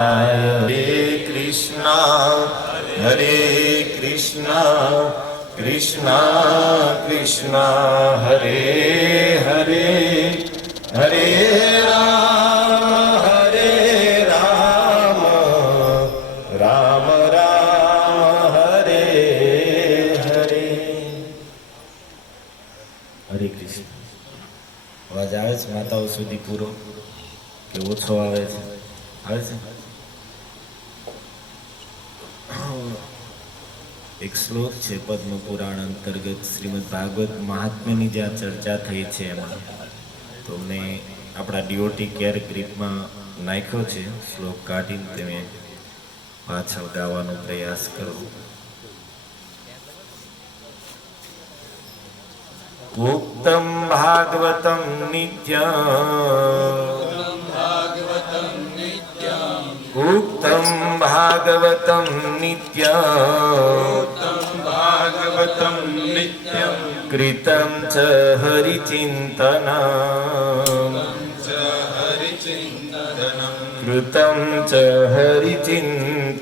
हरे कृष्णा कृष्णा कृष्णा हरे हरे हरे राम राम राम हरे हरे। हरे कृष्ण। अवाज आवे छे माताओ सुधी पूरो के ओछो आवे छे? आवे छे? एक श्लोक है पद्म पुराण अंतर्गत श्रीमद भागवत महात्म्यनी ज्यां चर्चा थई छे एमां तो मैं अपना डीओटी केयर ग्रीप में नाख्यो छे श्लोक काढीने तेने पाछळ गावानो प्रयास करूं। उक्तं भागवतं नित्यम् उक्तं भागवतं नित्यं कृतं च हरिचिन्तनम् कृतं च हरिचिन्तनम्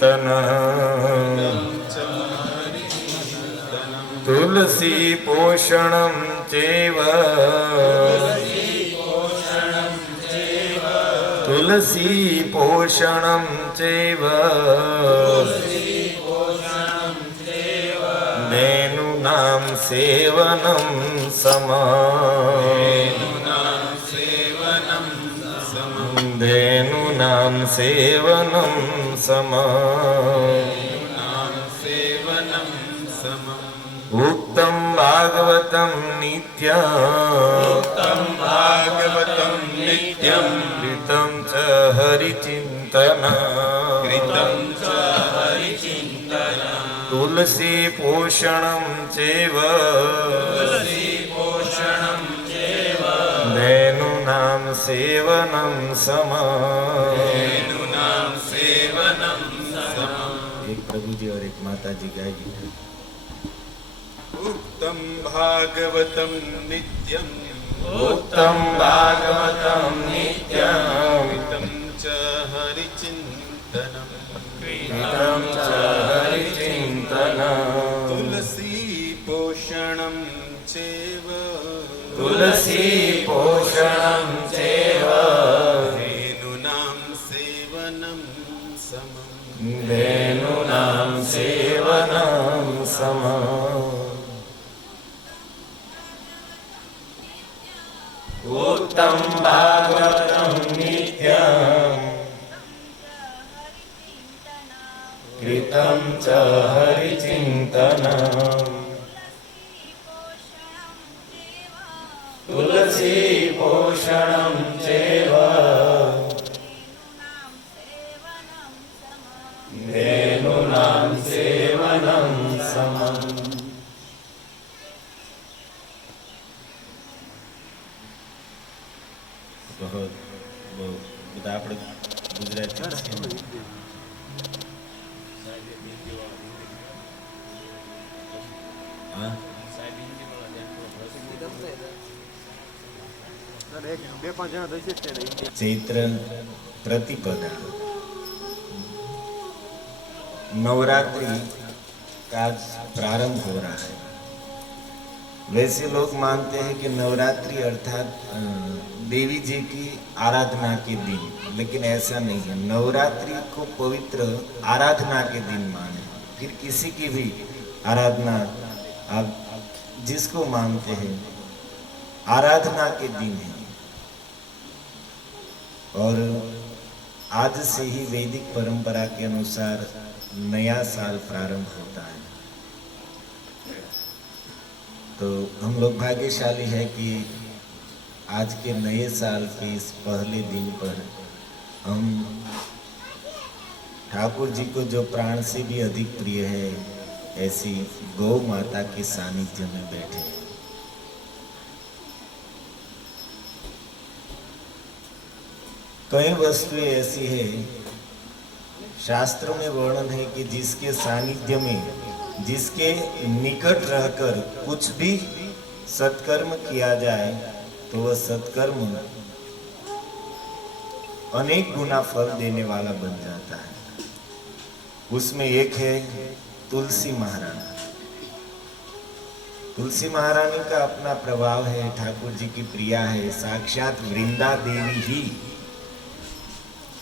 तुलसी पोषणं चैव तुलसी पोषणं चैव धेनूनां सेवनं धेनूनां सेवनं उक्तं भागवतं नित्यम् कृतं च हरिचिन्तनम् तुलसी पोषणं चैव धेनूनां सेवनं एक प्रभु जी और एक माता जी गाएगी। उक्तं भागवतं नित्यम् उत्तम भागवतं नित्यम् कृतं च हरिचिन्तनम् कृतं च हरिचिन्तनम् तुलसी पोषणं चैव तुलसी पोषणं चैव धेनूनां सेवनं समम् धेनूनां सेवनं समम्। उत्तम भागवतं नित्यम् कृतं च हरिचिन्तनम् तुलसी पोषणं चैव धेनूनां सेवनं समम्। बहुत બધા આપણે ગુજરાતી चैत्र प्रतिपदा नवरात्रि का प्रारंभ हो रहा है। वैसे लोग मानते हैं कि नवरात्रि अर्थात देवी जी की आराधना के दिन, लेकिन ऐसा नहीं है। नवरात्रि को पवित्र आराधना के दिन माने, फिर किसी की भी आराधना आप जिसको मानते हैं आराधना के दिन है। और आज से ही वैदिक परंपरा के अनुसार नया साल प्रारंभ होता है। तो हम लोग भाग्यशाली है कि आज के नए साल के इस पहले दिन पर हम ठाकुर जी को जो प्राण से भी अधिक प्रिय है ऐसी गौ माता के सानिध्य में बैठे। कई वस्तुएं ऐसी है शास्त्रों में वर्णन है कि जिसके सानिध्य में जिसके निकट रहकर कुछ भी सत्कर्म किया जाए तो वह सत्कर्म अनेक गुना फल देने वाला बन जाता है। उसमें एक है तुलसी महारानी। तुलसी महारानी का अपना प्रभाव है, ठाकुर जी की प्रिया है, साक्षात वृंदा देवी ही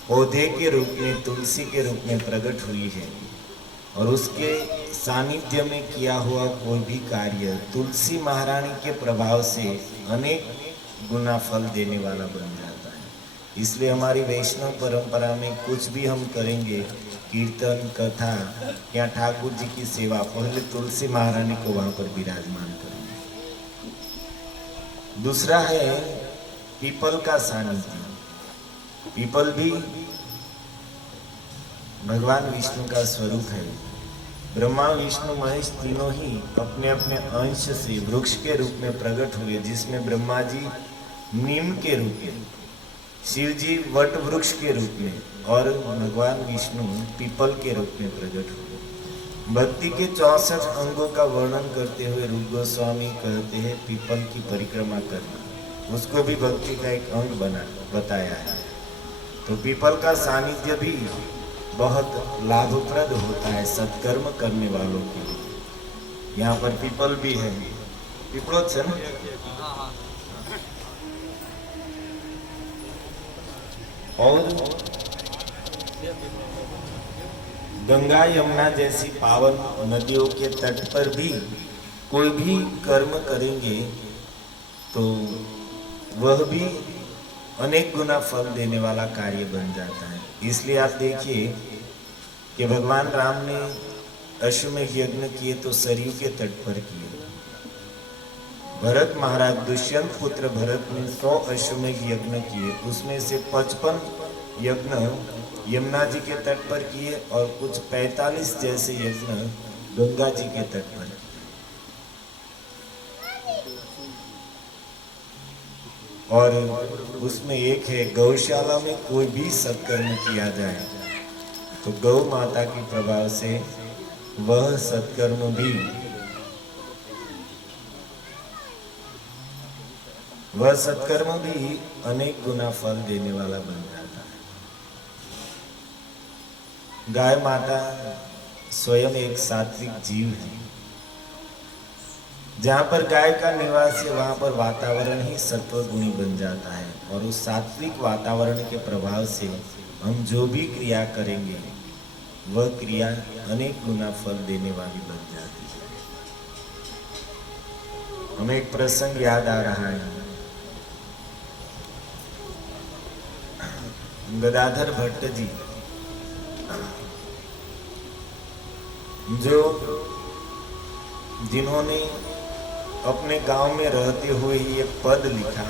पौधे के रूप में, तुलसी के रूप में प्रकट हुई है और उसके सानिध्य में किया हुआ कोई भी कार्य तुलसी महारानी के प्रभाव से अनेक गुना फल देने वाला बन जाता है। इसलिए हमारी वैष्णव परंपरा में कुछ भी हम करेंगे, कीर्तन, कथा या ठाकुर जी की सेवा, पहले तुलसी महारानी को वहां पर विराजमान करेंगे। दूसरा है पीपल का सानिध्य। पीपल भी भगवान विष्णु का स्वरूप है। ब्रह्मा, विष्णु, महेश तीनों ही अपने अपने अंश से वृक्ष के रूप में प्रकट हुए, जिसमें ब्रह्मा जी नीम के रूप में, शिव जी वट वृक्ष के रूप में और भगवान विष्णु पीपल के रूप में प्रकट हुए। भक्ति के 64 अंगों का वर्णन करते हुए रूप गोस्वामी कहते हैं पीपल की परिक्रमा करना, उसको भी भक्ति का एक अंग बताया है। तो पीपल का सानिध्य भी बहुत लाभप्रद होता है सत्कर्म करने वालों के लिए। यहाँ पर पीपल भी है, पीपलोच है ना। और गंगा, यमुना जैसी पावन नदियों के तट पर भी कोई भी कर्म करेंगे तो वह भी अनेक गुना फल देने वाला कार्य बन जाता है। इसलिए आप देखिए कि भगवान राम ने अश्वमेध यज्ञ किए तो सरयू के तट पर किए। भरत महाराज, दुष्यंत पुत्र भरत ने 100 अश्वमेध यज्ञ किए, उसमें से 55 यज्ञ यमुना जी के तट पर किए और कुछ 45 जैसे यज्ञ गंगा जी के तट पर। और उसमें एक है गौशाला में कोई भी सत्कर्म किया जाए तो गौ माता के प्रभाव से वह सत्कर्म भी अनेक गुना फल देने वाला बन जाता है। गाय माता स्वयं एक सात्विक जीव है। जहाँ पर गाय का निवास है वहाँ पर वातावरण ही सत्वगुणी बन जाता है और उस सात्विक वातावरण के प्रभाव से हम जो भी क्रिया करेंगे वह क्रिया अनेक गुना फल देने वाली बन जाती है। हमें एक प्रसंग याद आ रहा है। गदाधर भट्ट जी जिन्होंने अपने गांव में रहते हुए ये पद लिखा,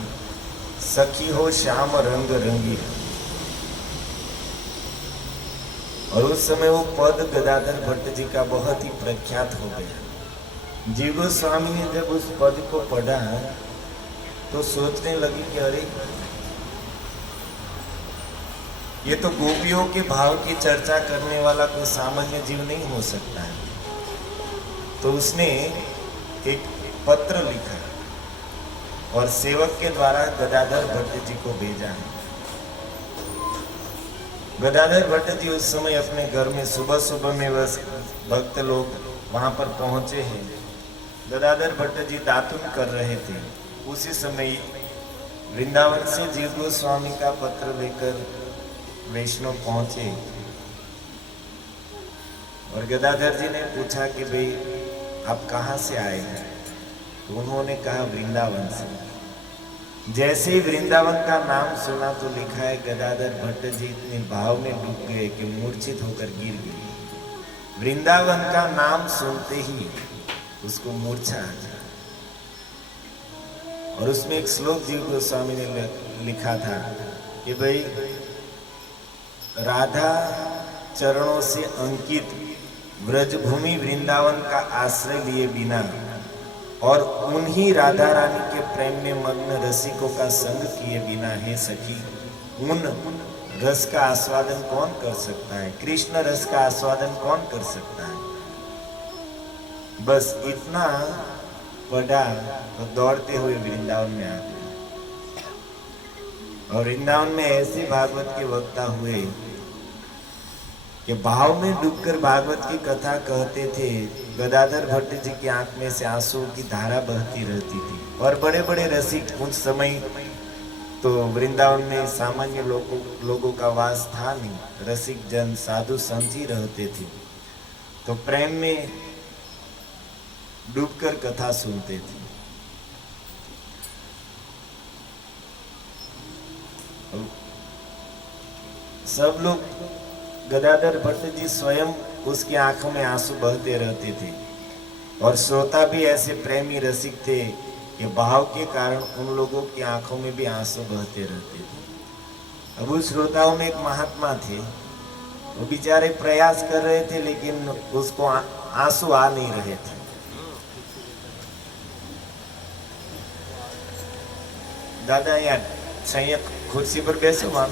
सखी हो श्याम रंग रंगी, और उस समय वो पद गदाधर भट्ट जी का बहुत ही प्रख्यात हो गया। जीव गोस्वामी ने जब उस पद को पढ़ा तो सोचने लगी कि अरे ये तो गोपियों के भाव की चर्चा करने वाला कोई सामान्य जीव नहीं हो सकता है। तो उसने एक पत्र लिखा और सेवक के द्वारा गदाधर भट्ट जी को भेजा है। गदाधर भट्ट जी उस समय अपने घर में सुबह सुबह में बस भक्त लोग वहां पर पहुंचे हैं। गदाधर भट्ट जी दातुन कर रहे थे। उसी समय वृंदावन से जीव गोस्वामी का पत्र लेकर वैष्णव पहुंचे और गदाधर जी ने पूछा कि भाई आप कहाँ से आए हैं? तो उन्होंने कहा वृंदावन से। जैसे ही वृंदावन का नाम सुना तो लिखा है गदाधर भट्ट जी इतने भाव में डूब गए कि मूर्छित होकर गिर गए। वृंदावन का नाम सुनते ही उसको मूर्छा आ गई। और उसमें एक श्लोक जीव गोस्वामी ने लिखा था कि भाई राधा चरणों से अंकित व्रजभूमि वृंदावन का आश्रय लिए बिना और उन्हीं राधा रानी के प्रेम में मग्न रसिकों का संग किए बिना, हे सखी, उन रस का आस्वादन कौन कर सकता है? कृष्ण रस का आस्वादन कौन कर सकता है? बस इतना पढ़ा तो दौड़ते हुए वृंदावन में आ गए। और वृंदावन में ऐसे भागवत के वक्ता हुए कि भाव में डूबकर भागवत की कथा कहते थे। गदाधर भट्ट जी की आंख में से आंसुओं की धारा बहती रहती थी। और बड़े बड़े रसिक, उस समय तो वृंदावन में सामान्य लोगों का वास था नहीं, रसिक जन साधु संत ही रहते थे, तो प्रेम में डूबकर कथा सुनते थे। सब लोग, गदाधर भट्ट जी स्वयं, उसकी आंखों में आंसू बहते रहते थे। और श्रोता भी ऐसे प्रेमी रसिक थे कि भाव के कारण उन लोगों की आंखों में भी आंसू बहते रहते थे। अब उस श्रोताओं में एक महात्मा थे, वो बेचारे प्रयास कर रहे थे लेकिन उसको आंसू आ नहीं रहे थे। दादा यार सही कुर्सी पर बैसो, वहां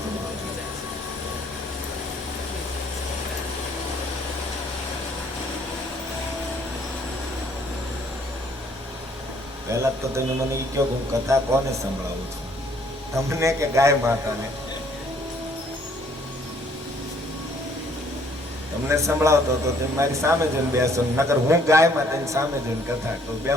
पहला तो તમે મને એ કહો, હું કથા કોને સંભળાવું છું, તમને કે ગાય માતાને? તમને સંભળાવતો તો તમે મારી સામે જઈને બેસો, નકર હું ગાય માતાની સામે જઈને કથા કહું, બે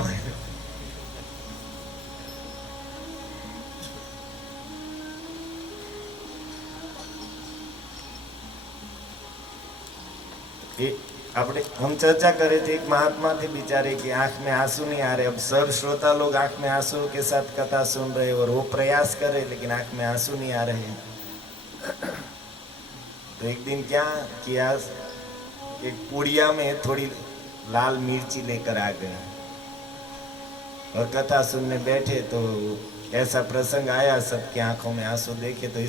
આપણે हम चर्चा करे थे, एक महात्मा थे बेचारे की आंख में आंसू नहीं आ रहे। अब सब श्रोता लोग आंख में आंसू के साथ कथा सुन रहे और वो प्रयास कर रहे लेकिन आंख में आंसू नहीं आ रहे। तो एक दिन क्या किया, एक पुड़िया में थोड़ी लाल मिर्ची लेकर आ गए और कथा सुनने बैठे। तो ऐसा प्रसंग आया, सबकी आंखों में आंसू देखे तो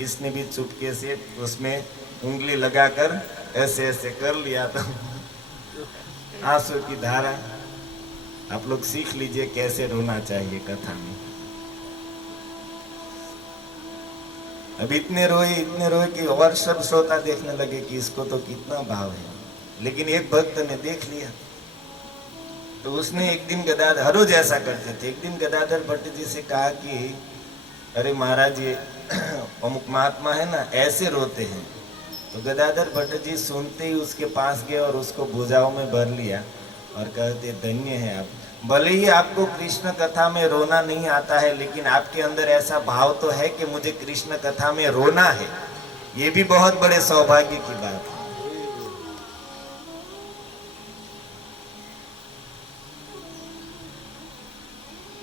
इसने भी चुपके से उसमें उंगली लगाकर ऐसे ऐसे कर लिया। तो आंसू की धारा, आप लोग सीख लीजिए कैसे रोना चाहिए कथा में। अब इतने रोए कि और सब श्रोता देखने लगे कि इसको तो कितना भाव है, लेकिन एक भक्त ने देख लिया। तो उसने एक दिन गदाधर, हर रोज ऐसा करते थे, एक दिन गदाधर भट्ट जी से कहा कि अरे महाराज ये अमुक महात्मा है ना, ऐसे रोते हैं। तो गदाधर भट्ट जी सुनते ही उसके पास गए और उसको भुजाओं में भर लिया और कहते धन्य है आप, भले ही आपको कृष्ण कथा में रोना नहीं आता है लेकिन आपके अंदर ऐसा भाव तो है कि मुझे कृष्ण कथा में रोना है, ये भी बहुत बड़े सौभाग्य की बात है।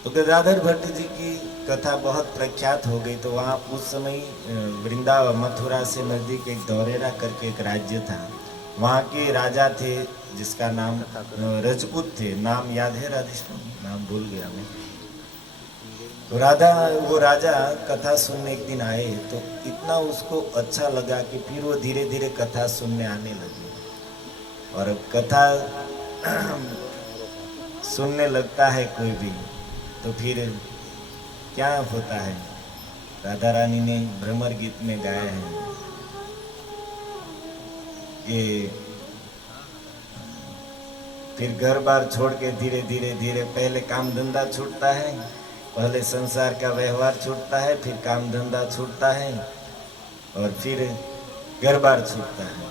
तो गदाधर भट्ट जी की कथा बहुत प्रख्यात हो गई। तो वहाँ उस समय वृंदावन मथुरा से नजदीक एक दौरेरा करके एक राज्य था, वहाँ के राजा थे जिसका नाम रजपूत थे, नाम याद है राधेश्याम, नाम भूल गया मैं। तो वो राजा कथा सुनने एक दिन आए तो इतना उसको अच्छा लगा कि फिर वो धीरे धीरे कथा सुनने आने लगे। और कथा सुनने लगता है कोई भी तो फिर क्या होता है, राधा रानी ने भ्रमर गीत में गाया है कि फिर घर बार छोड़ के धीरे धीरे पहले काम धंधा छूटता है, पहले संसार का व्यवहार छूटता है, फिर काम धंधा छूटता है और फिर घर बार छूटता है।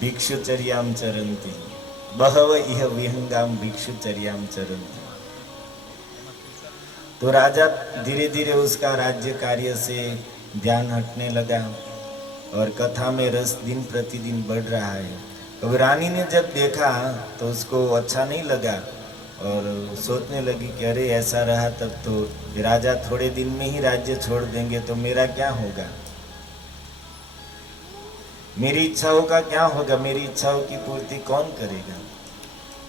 भिक्षुचर्याम चरन्ति बहव इह विहंगाम भिक्षुचर्याम चरन्ति। तो राजा धीरे धीरे उसका राज्य कार्य से ध्यान हटने लगा और कथा में रस दिन प्रतिदिन बढ़ रहा है। अब रानी ने जब देखा तो उसको अच्छा नहीं लगा और सोचने लगी कि अरे ऐसा रहा तब तो राजा थोड़े दिन में ही राज्य छोड़ देंगे तो मेरा क्या होगा, मेरी इच्छाओं का क्या होगा, मेरी इच्छाओं की पूर्ति कौन करेगा।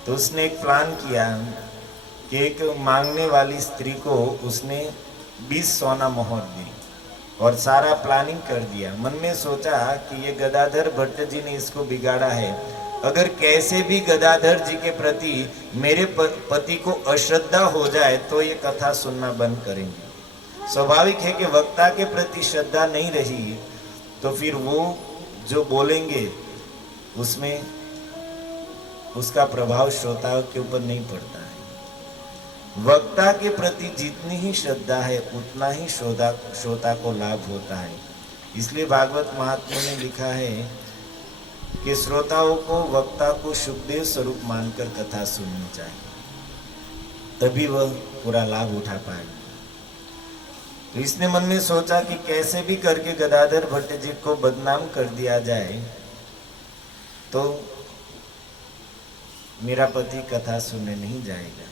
तो उसने एक प्लान किया कि एक मांगने वाली स्त्री को उसने 20 सोना मोहर दी और सारा प्लानिंग कर दिया। मन में सोचा कि ये गदाधर भट्ट जी ने इसको बिगाड़ा है, अगर कैसे भी गदाधर जी के प्रति मेरे पति को अश्रद्धा हो जाए तो ये कथा सुनना बंद करेंगे। स्वाभाविक है कि वक्ता के प्रति श्रद्धा नहीं रही तो फिर वो जो बोलेंगे उसमें उसका प्रभाव श्रोताओं के ऊपर नहीं पड़ता है। वक्ता के प्रति जितनी ही श्रद्धा है उतना ही श्रोता को लाभ होता है। इसलिए भागवत महात्म्य में लिखा है कि श्रोताओं को वक्ता को शुभदेव स्वरूप मानकर कथा सुननी चाहिए, तभी वह पूरा लाभ उठा पाएगा। तो इसने मन में सोचा कि कैसे भी करके गदाधर भट्ट जी को बदनाम कर दिया जाए तो मेरा पति कथा सुनने नहीं जाएगा।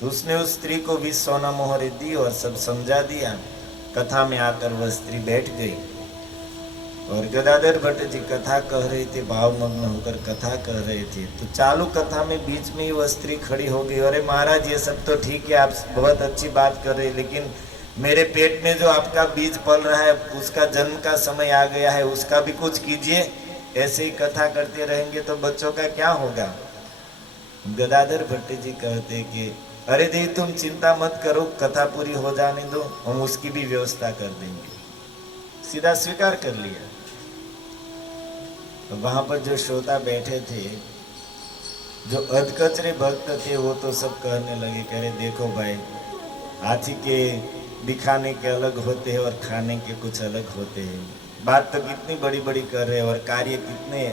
तो उसने उस स्त्री को भी सोना मोहरे दी और सब समझा दिया। कथा में आकर वह स्त्री बैठ गई और गदाधर भट्ट जी कथा कह रहे थे, भावमग्न होकर कथा कह रहे थे। तो चालू कथा में बीच में ही वह स्त्री खड़ी हो गई। अरे महाराज, ये सब तो ठीक है, आप बहुत अच्छी बात कर रहे हैं, लेकिन मेरे पेट में जो आपका बीज पल रहा है उसका जन्म का समय आ गया है, उसका भी कुछ कीजिए। ऐसे ही कथा करते रहेंगे तो बच्चों का क्या होगा। गदाधर भट्ट जी कहते कि अरे देवी, तुम चिंता मत करो, कथा पूरी हो जाने दो, हम उसकी भी व्यवस्था कर देंगे। सीधा स्वीकार कर लिया। तो वहां पर जो श्रोता बैठे थे, जो अधकचरे भक्त थे, वो तो सब कहने लगे, कह रहे देखो भाई, हाथी के दिखाने के अलग होते हैं और खाने के कुछ अलग होते हैं। बात तो कितनी बड़ी बड़ी कर रहे हैं और कार्य कितने।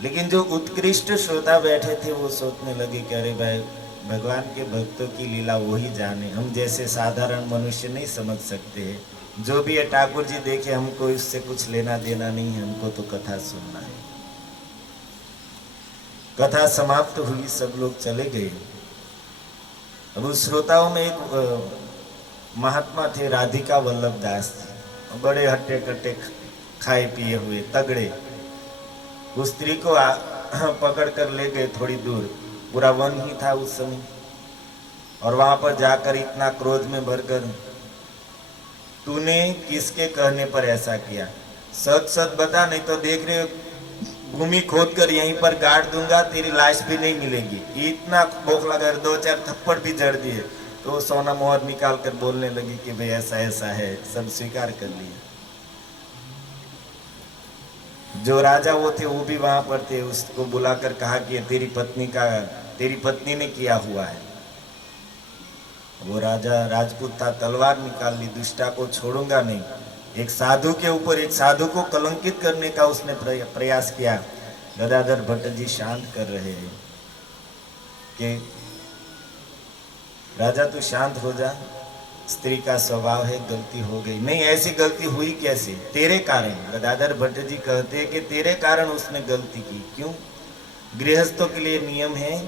लेकिन जो उत्कृष्ट श्रोता बैठे थे वो सोचने लगे कि अरे भाई, भगवान के भक्तों की लीला वो ही जाने, हम जैसे साधारण मनुष्य नहीं समझ सकते हैं। जो भी है ठाकुर जी देखे, हमको इससे कुछ लेना देना नहीं है, हमको तो कथा सुनना है। कथा समाप्त हुई, सब लोग चले गए। अब उस श्रोताओं में एक महात्मा थे, राधिका वल्लभ दास, बड़े हट्टे कट्टे खाए पिए हुए तगड़े। उस स्त्री को पकड़ कर ले गए थोड़ी दूर, पूरा वन ही था उस समय, और वहां पर जाकर इतना क्रोध में भरकर, तूने किसके कहने पर ऐसा किया, सच सच बता, नहीं तो देख रहे भूमि खोद कर यहीं पर गाड़ दूंगा, तेरी लाश भी नहीं मिलेगी। इतना बौखला कर 2-4 थप्पड़ भी जड़ दिए। तो सोना मोहर निकाल कर बोलने लगी कि भाई ऐसा ऐसा है, सब स्वीकार कर लिया। जो राजा वो थे वो भी वहां पर थे, उसको बुलाकर कहा कि तेरी पत्नी ने किया हुआ है। वो राजा राजपूत था, तलवार निकाल ली, दुष्टा को छोड़ूंगा नहीं। एक साधु के ऊपर, एक साधु को कलंकित करने का उसने प्रयास किया। गदाधर भट्ट जी शांत कर रहे हैं कि राजा तू शांत हो जा, स्त्री का स्वभाव है, गलती हो गई। नहीं, ऐसी गलती हुई कैसे, तेरे कारण। गदाधर भट्ट जी कहते हैं कि तेरे कारण उसने गलती की। क्यों? गृहस्थों के लिए नियम है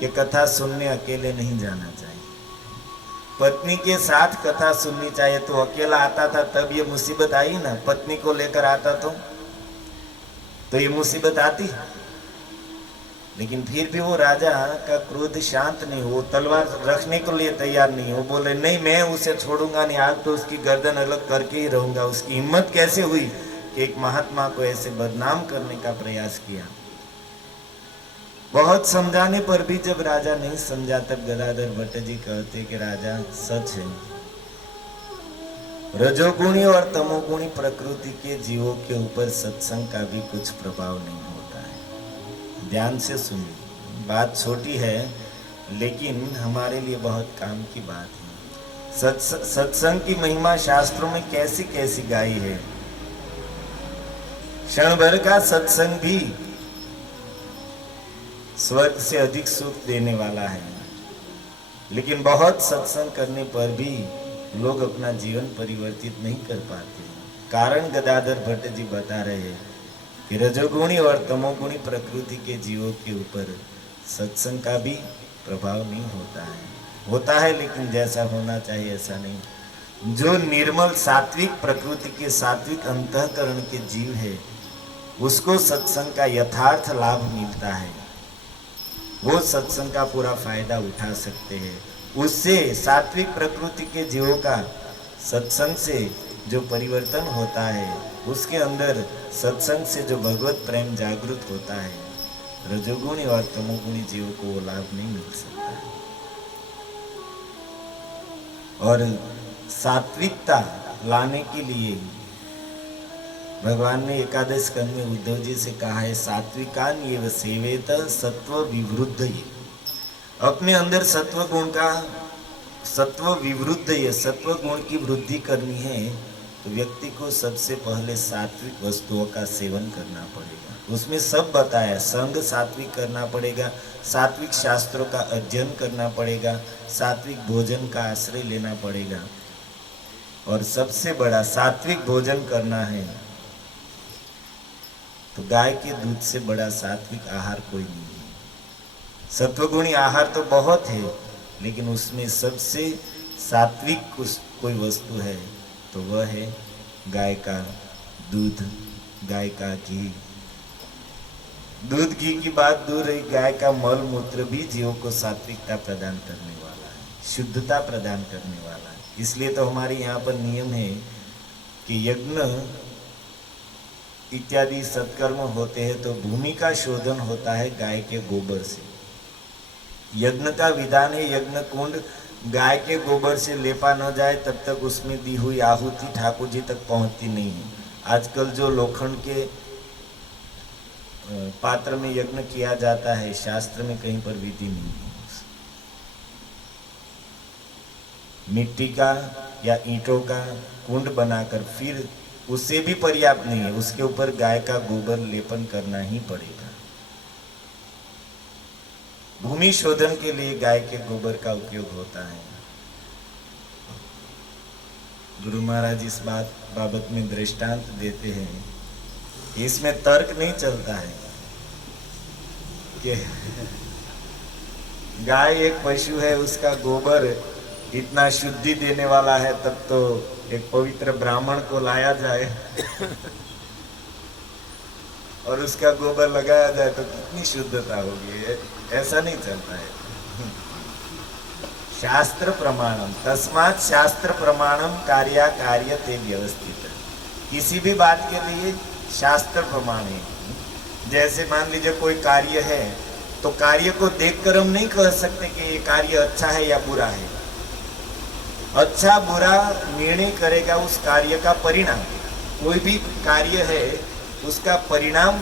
कि कथा सुनने अकेले नहीं जाना चाहिए, पत्नी के साथ कथा सुननी चाहिए। तो अकेला आता था तब ये मुसीबत आई ना, पत्नी को लेकर आता तो ये मुसीबत आती। लेकिन फिर भी वो राजा का क्रोध शांत नहीं, वो तलवार रखने के लिए तैयार नहीं। वो बोले नहीं, मैं उसे छोड़ूंगा नहीं, आज तो उसकी गर्दन अलग करके ही रहूंगा। उसकी हिम्मत कैसे हुई कि एक महात्मा को ऐसे बदनाम करने का प्रयास किया। बहुत समझाने पर भी जब राजा नहीं समझा, तब गदाधर भट्ट जी कहते कि राजा सच है, रजोगुणी और तमोगुणी प्रकृति के जीवों के ऊपर सत्संग का भी कुछ प्रभाव नहीं होता है। ध्यान से सुनिए, बात छोटी है लेकिन हमारे लिए बहुत काम की बात है। सत्संग की महिमा शास्त्रों में कैसी कैसी गाई है। क्षण भर का सत्संग भी स्वर्ग से अधिक सुख देने वाला है, लेकिन बहुत सत्संग करने पर भी लोग अपना जीवन परिवर्तित नहीं कर पाते। कारण गदाधर भट्ट जी बता रहे हैं कि रजोगुणी और तमोगुणी प्रकृति के जीवों के ऊपर सत्संग का भी प्रभाव नहीं होता है। होता है लेकिन जैसा होना चाहिए ऐसा नहीं। जो निर्मल सात्विक प्रकृति के, सात्विक अंतःकरण के जीव है, उसको सत्संग का यथार्थ लाभ मिलता है, वो सत्संग का पूरा फायदा उठा सकते हैं। उससे सात्विक प्रकृति के जीवों का सत्संग से जो परिवर्तन होता है, उसके अंदर सत्संग से जो भगवत प्रेम जागृत होता है, रजोगुणी और तमोगुणी जीवों को वो लाभ नहीं मिल सकता। और सात्विकता लाने के लिए भगवान ने एकादश स्कंद में उद्धव जी से कहा है, सात्विकान ये सेवेत सत्व विवृद्ध ये। अपने अंदर सत्व गुण का सत्व विवृद्ध है, सत्व गुण की वृद्धि करनी है तो व्यक्ति को सबसे पहले सात्विक वस्तुओं का सेवन करना पड़ेगा। उसमें सब बताया, संग सात्विक करना पड़ेगा, सात्विक शास्त्रों का अध्ययन करना पड़ेगा, सात्विक भोजन का आश्रय लेना पड़ेगा। और सबसे बड़ा सात्विक भोजन करना है तो गाय के दूध से बड़ा सात्विक आहार कोई नहीं है। सत्वगुणी आहार तो बहुत है, लेकिन उसमें सबसे सात्विक कोई वस्तु है तो वह है गाय का दूध, गाय का घी। दूध घी की बात दूर रही, गाय का मल मूत्र भी जीवों को सात्विकता प्रदान करने वाला है, शुद्धता प्रदान करने वाला है। इसलिए तो हमारे यहाँ पर नियम है कि यज्ञ इत्यादि सत्कर्म होते हैं तो भूमि का शोधन होता है गाय के गोबर से। यज्ञ का विधान है, यज्ञ कुंड गाय के गोबर से लेपा न जाए तब तक उसमें दी हुई आहुति ठाकुर जी तक पहुंचती नहीं है। आजकल जो लोखंड के पात्र में यज्ञ किया जाता है, शास्त्र में कहीं पर विधि नहीं है। मिट्टी का या ईंटों का कुंड बनाकर फिर उससे भी पर्याप्त नहीं है, उसके ऊपर गाय का गोबर लेपन करना ही पड़ेगा। भूमि शोधन के लिए गाय के गोबर का उपयोग होता है। गुरु महाराज इस बात बाबत में दृष्टांत देते हैं, इसमें तर्क नहीं चलता है कि गाय एक पशु है, उसका गोबर इतना शुद्धि देने वाला है, तब तो एक पवित्र ब्राह्मण को लाया जाए और उसका गोबर लगाया जाए तो कितनी शुद्धता होगी। ऐसा नहीं चलता है। शास्त्र प्रमाणम, तस्मात् शास्त्र प्रमाणम कार्या कार्य ते व्यवस्थित। किसी भी बात के लिए शास्त्र प्रमाण है। जैसे मान लीजिए कोई कार्य है तो कार्य को देखकर हम नहीं कह सकते कि ये कार्य अच्छा है या बुरा है। अच्छा बुरा निर्णय करेगा उस कार्य का परिणाम। कोई भी कार्य है उसका परिणाम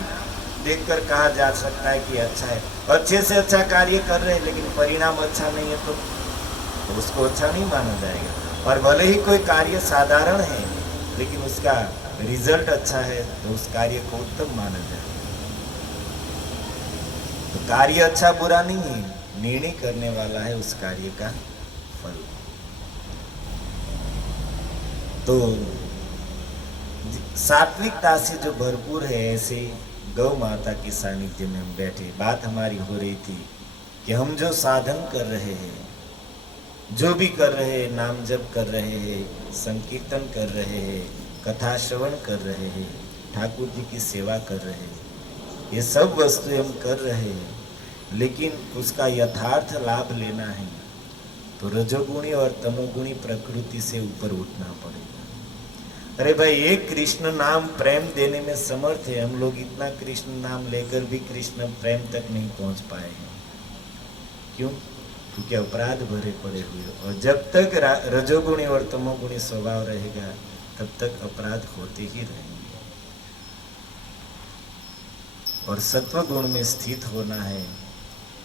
देखकर कहा जा सकता है कि अच्छा है। अच्छे से अच्छा कार्य कर रहे हैं लेकिन परिणाम अच्छा नहीं है तो उसको अच्छा नहीं माना जाएगा। और भले ही कोई कार्य साधारण है लेकिन उसका रिजल्ट अच्छा है तो उस कार्य को उत्तम माना जाएगा। तो कार्य अच्छा बुरा नहीं है, निर्णय करने वाला है उस कार्य का फल। तो सात्विकता से जो भरपूर है, ऐसे गौ माता के सानिध्य में हम बैठे, बात हमारी हो रही थी कि हम जो साधन कर रहे हैं, जो भी कर रहे हैं, नाम जप कर रहे हैं, संकीर्तन कर रहे हैं, कथा श्रवण कर रहे हैं, ठाकुर जी की सेवा कर रहे हैं, ये सब वस्तुएं हम कर रहे हैं, लेकिन उसका यथार्थ लाभ लेना है तो रजोगुणी और तमोगुणी प्रकृति से ऊपर उठना पड़ेगा। अरे भाई, एक कृष्ण नाम प्रेम देने में समर्थ है, हम लोग इतना कृष्ण नाम लेकर भी कृष्ण प्रेम तक नहीं पहुंच पाए हैं। क्यों? क्योंकि अपराध भरे पड़े हुए, और जब तक रजोगुणी और तमोगुणी स्वभाव रहेगा तब तक अपराध होते ही रहेंगे। और सत्व गुण में स्थित होना है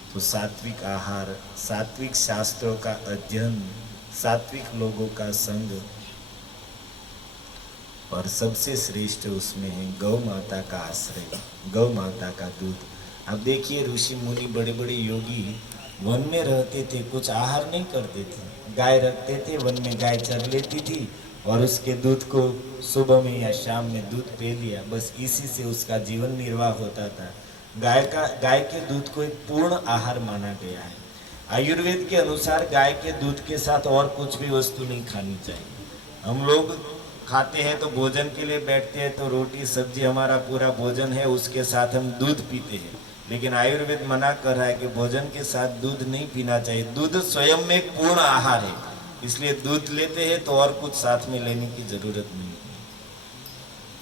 तो सात्विक आहार, सात्विक शास्त्रों का अध्ययन, सात्विक लोगों का संग, और सबसे श्रेष्ठ उसमें है गौ माता का आश्रय, गौ माता का दूध। अब देखिए, ऋषि मुनि बड़े बड़े योगी वन में रहते थे, कुछ आहार नहीं करते थे, गाय रखते थे, वन में गाय चर लेती थी और उसके दूध को सुबह में या शाम में दूध पी लिया, बस इसी से उसका जीवन निर्वाह होता था। गाय के दूध को एक पूर्ण आहार माना गया है। आयुर्वेद के अनुसार गाय के दूध के साथ और कुछ भी वस्तु नहीं खानी चाहिए। हम लोग खाते हैं तो भोजन के लिए बैठते हैं तो रोटी सब्जी हमारा पूरा भोजन है, उसके साथ हम दूध पीते हैं, लेकिन आयुर्वेद मना कर रहा है कि भोजन के साथ दूध नहीं पीना चाहिए। दूध स्वयं में एक पूर्ण आहार है, इसलिए दूध लेते हैं तो और कुछ साथ में लेने की जरूरत नहीं है।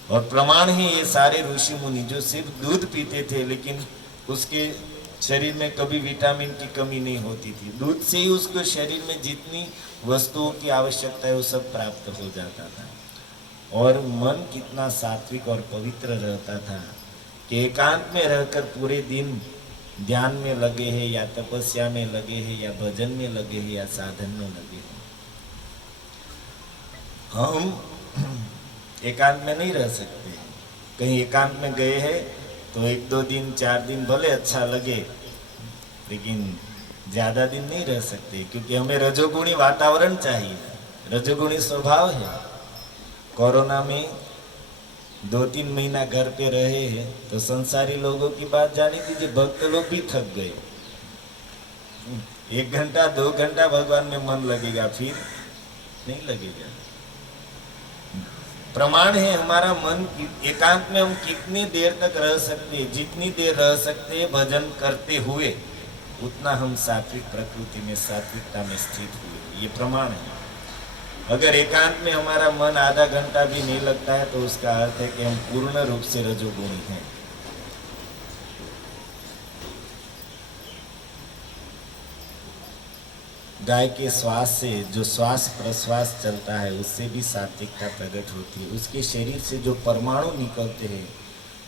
और प्रमाण है ये सारे ऋषि मुनि जो सिर्फ दूध पीते थे, लेकिन उसके शरीर में कभी विटामिन की कमी नहीं होती थी। दूध से ही उसको शरीर में जितनी वस्तुओं की आवश्यकता है वो सब प्राप्त हो जाता था। और मन कितना सात्विक और पवित्र रहता था कि एकांत में रहकर पूरे दिन ध्यान में लगे हैं या तपस्या में लगे हैं या भजन में लगे हैं या साधन में लगे हैं। हम एकांत में नहीं रह सकते। कहीं एकांत में गए हैं तो 1-2 दिन 4 दिन भले अच्छा लगे, लेकिन ज्यादा दिन नहीं रह सकते, क्योंकि हमें रजोगुणी वातावरण चाहिए, रजोगुणी स्वभाव है। कोरोना में 2-3 महीना घर पे रहे हैं तो संसारी लोगों की बात जाने दीजिए, भक्त लोग भी थक गए। 1 घंटा 2 घंटा भगवान में मन लगेगा, फिर नहीं लगेगा। प्रमाण है हमारा मन एकांत में हम कितनी देर तक रह सकते हैं। जितनी देर रह सकते हैं भजन करते हुए, उतना हम सात्विक प्रकृति में, सात्विकता में स्थित हुए, ये प्रमाण है। अगर एकांत में हमारा मन आधा घंटा भी नहीं लगता है तो उसका अर्थ है कि हम पूर्ण रूप से रजोगुणी हैं। गाय के श्वास से जो श्वास प्रश्वास चलता है उससे भी सात्विकता प्रकट होती है। उसके शरीर से जो परमाणु निकलते हैं,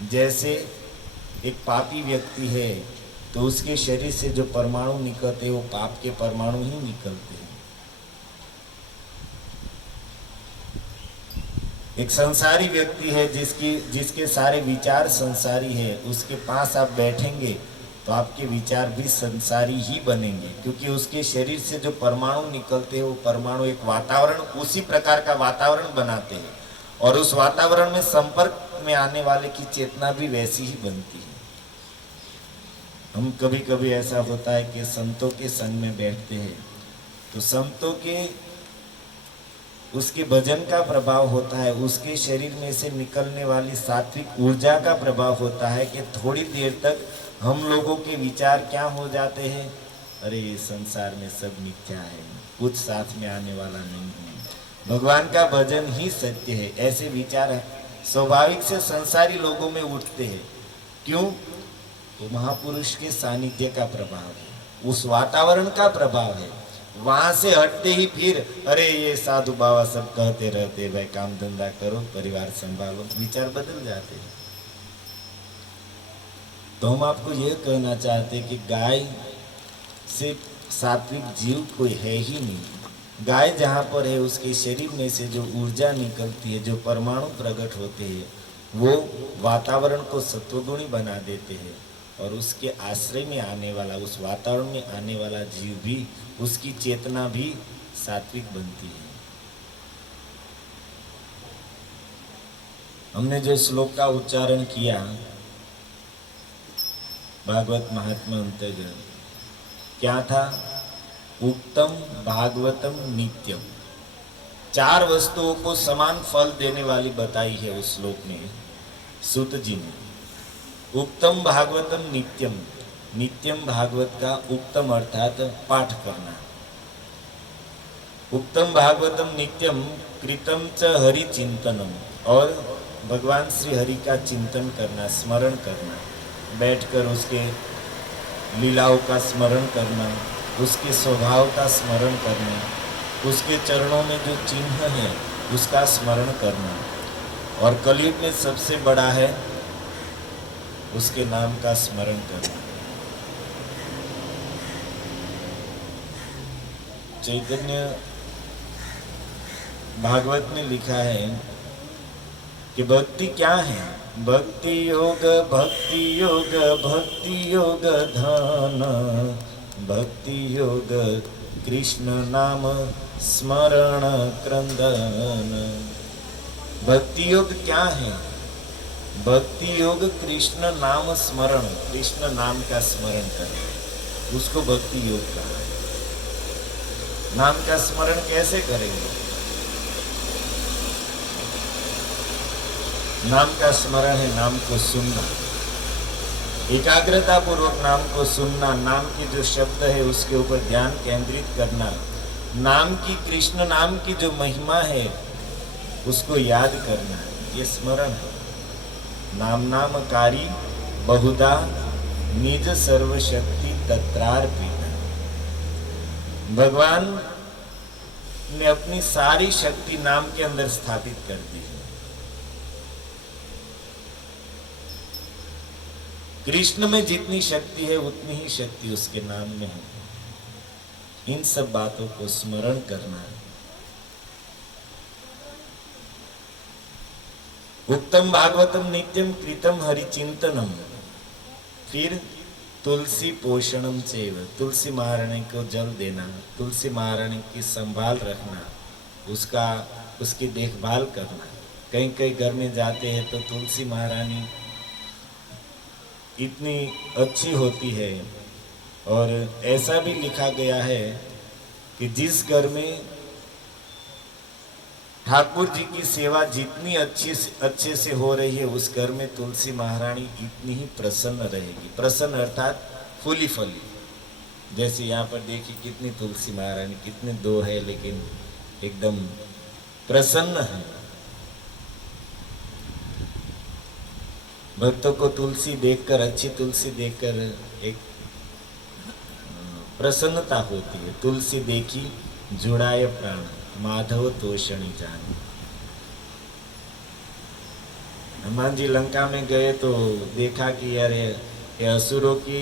जैसे एक पापी व्यक्ति है तो उसके शरीर से जो परमाणु निकलते हैं वो पाप के परमाणु ही निकलते हैं। एक संसारी व्यक्ति है जिसके सारे विचार संसारी है, उसके पास आप बैठेंगे तो आपके विचार भी संसारी ही बनेंगे, क्योंकि उसके शरीर से जो परमाणु निकलते हैं वो परमाणु एक वातावरण, उसी प्रकार का वातावरण बनाते हैं, और उस वातावरण में संपर्क में आने वाले की चेतना भी वैसी ही बनती है। हम कभी कभी ऐसा होता है कि संतों के संग में बैठते हैं तो संतों के उसके भजन का प्रभाव होता है, उसके शरीर में से निकलने वाली सात्विक ऊर्जा का प्रभाव होता है कि थोड़ी देर तक हम लोगों के विचार क्या हो जाते हैं, अरे ये संसार में सब मिथ्या है, कुछ साथ में आने वाला नहीं है, भगवान का भजन ही सत्य है। ऐसे विचार स्वाभाविक से संसारी लोगों में उठते हैं। क्यों? तो महापुरुष के सानिध्य का प्रभाव है, उस वातावरण का प्रभाव है। वहां से हटते ही फिर अरे ये साधु बाबा सब कहते रहते, भाई काम धंधा करो, परिवार संभालो, विचार बदल जाते हैं। तो हम आपको यह कहना चाहते कि गाय से सात्विक जीव कोई है ही नहीं। गाय जहाँ पर है उसके शरीर में से जो ऊर्जा निकलती है, जो परमाणु प्रकट होते हैं, वो वातावरण को सत्वगुणी बना देते हैं, और उसके आश्रय में आने वाला, उस वातावरण में आने वाला जीव भी, उसकी चेतना भी सात्विक बनती है। हमने जो श्लोक का उच्चारण किया भागवत महात्म्य अंतर्गत, क्या था? उक्तम भागवतम नित्यम। 4 वस्तुओं को समान फल देने वाली बताई है उस श्लोक में सूत जी ने। उक्तम भागवतम नित्यम, नित्यम भागवत का उक्तम अर्थात पाठ करना। उक्तम भागवतम नित्यम कृतम च हरि चिंतनम, और भगवान श्री हरि का चिंतन करना, स्मरण करना, बैठकर उसके लीलाओं का स्मरण करना, उसके स्वभाव का स्मरण करना, उसके चरणों में जो चिन्ह है उसका स्मरण करना, और कलयुग में सबसे बड़ा है उसके नाम का स्मरण करना। चैतन्य भागवत में लिखा है कि भक्ति क्या है? भक्ति योग, भक्ति योग, भक्ति योग ध्यान, भक्ति योग कृष्ण नाम स्मरण क्रंदन। भक्ति योग क्या है? भक्ति योग कृष्ण नाम स्मरण, कृष्ण नाम का स्मरण करें, उसको भक्ति योग कहा। नाम का स्मरण कैसे करेंगे? नाम का स्मरण है नाम को सुनना, एकाग्रता पूर्वक नाम को सुनना, नाम की जो शब्द है उसके ऊपर ध्यान केंद्रित करना, नाम की, कृष्ण नाम की जो महिमा है उसको याद करना, ये स्मरण है। नाम नामकारी बहुधा निज सर्वशक्ति तत्रार्पिता। भगवान ने अपनी सारी शक्ति नाम के अंदर स्थापित कर दी है। कृष्ण में जितनी शक्ति है उतनी ही शक्ति उसके नाम में है। इन सब बातों को स्मरण करना है। उत्तम भागवतम नित्यम कृतम हरिचिंतनम। फिर तुलसी पोषणम चैव, तुलसी महारानी को जल देना, तुलसी महारानी की संभाल रखना, उसकी देखभाल करना। कहीं कहीं घर में जाते हैं तो तुलसी महारानी इतनी अच्छी होती है, और ऐसा भी लिखा गया है कि जिस घर में ठाकुर जी की सेवा जितनी अच्छे से हो रही है, उस घर में तुलसी महारानी इतनी ही प्रसन्न रहेगी। प्रसन्न अर्थात फूली फली। जैसे यहाँ पर देखिए कितनी तुलसी महारानी, कितने दो है लेकिन एकदम प्रसन्न है। भक्तों को तुलसी देखकर, अच्छी तुलसी देखकर एक प्रसन्नता होती है। तुलसी देखी जुड़ाए प्राण, माधव तोषणी जान। हनुमान जी लंका में गए तो देखा कि यार ये असुरों की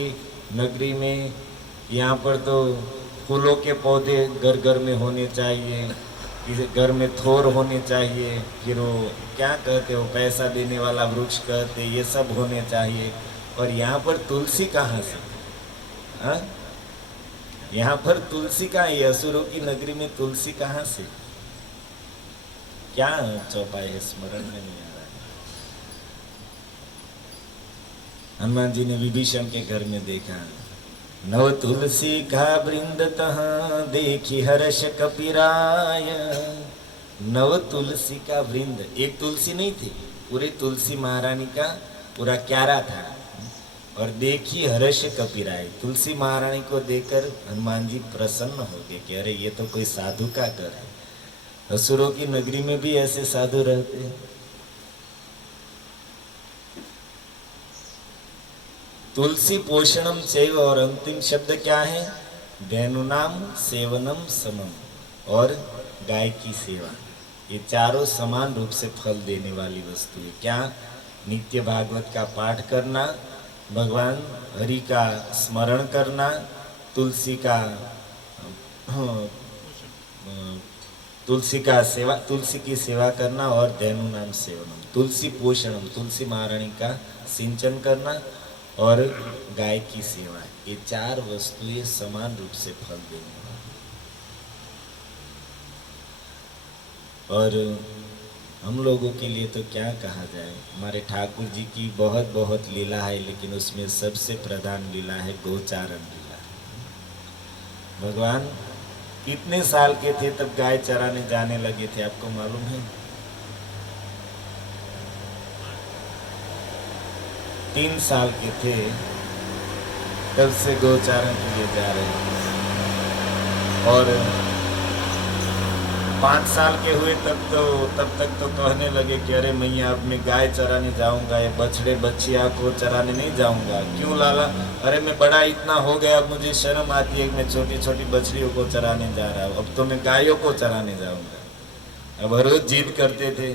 नगरी में यहाँ पर तो फूलों के पौधे घर घर में होने चाहिए, घर में थोर होने चाहिए, फिर वो क्या कहते, वो पैसा देने वाला वृक्ष कहते, ये सब होने चाहिए। और यहाँ पर तुलसी कहाँ से? हाँ, यहाँ पर तुलसी कहाँ? ये असुरों की नगरी में तुलसी कहाँ से? क्या चौपाई है, स्मरण में नहीं आ रहा। हनुमान जी ने विभीषण के घर में देखा, नव तुलसी का वृंद तहाँ देखी हर्ष कपिराय। नव तुलसी का वृंद, एक तुलसी नहीं थी, पूरी तुलसी महारानी का पूरा क्यारा था। और देखी हर्ष कपिराय, तुलसी महारानी को देखकर हनुमान जी प्रसन्न हो गए कि अरे ये तो कोई साधु का घर है। असुरों की नगरी में भी ऐसे साधु रहते हैं। तुलसी पोषणम चैव, और अंतिम शब्द क्या है? धेनुनाम सेवनम समम, और गाय की सेवा। ये चारों समान रूप से फल देने वाली वस्तु है। क्या? नित्य भागवत का पाठ करना, भगवान हरि का स्मरण करना, तुलसी सेवा, तुलसी की सेवा करना, और धेनु नाम सेवनम, तुलसी पोषणम, तुलसी महारानी का सिंचन करना, और गाय की सेवा। ये चार वस्तुएं समान रूप से फल देने वाली। और हम लोगों के लिए तो क्या कहा जाए, हमारे ठाकुर जी की बहुत बहुत लीला है, लेकिन उसमें सबसे प्रधान लीला है गोचारण लीला। भगवान कितने साल के थे तब गाय चराने जाने लगे थे, आपको मालूम है? 3 साल के थे तब से गोचारण के लिए जा रहे थे, और 5 साल के हुए तब तक तो कहने लगे कि अरे मैया अब मैं गाय चराने जाऊंगा, ये बछड़े बच्चिया को चराने नहीं जाऊंगा। क्यों लाला? अरे मैं बड़ा इतना हो गया, अब मुझे शर्म आती है कि मैं छोटी छोटी बछड़ियों को चराने जा रहा हूँ, अब तो मैं गायों को चराने जाऊंगा। अब रोज जिद करते थे।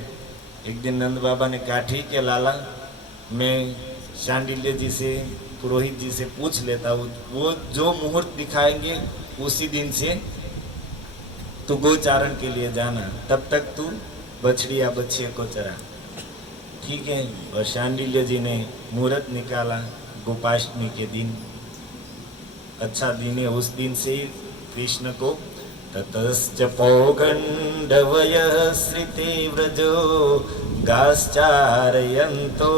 एक दिन नंद बाबा ने कहा ठीक है लाला, मैं शांडिल्य जी से, पुरोहित जी से पूछ लेता हूँ, वो जो मुहूर्त दिखाएंगे उसी दिन से तू गोचारण के लिए जाना, तब तक तू बछड़ी या बच्चे को चरा। ठीक है। और शांडिल्य जी ने मुहूर्त निकाला गोपाष्टमी के दिन, अच्छा दिन है, उस दिन से ही कृष्ण को ततश्च पौगंडवयः श्रिते व्रजो गाश्चारयन्तो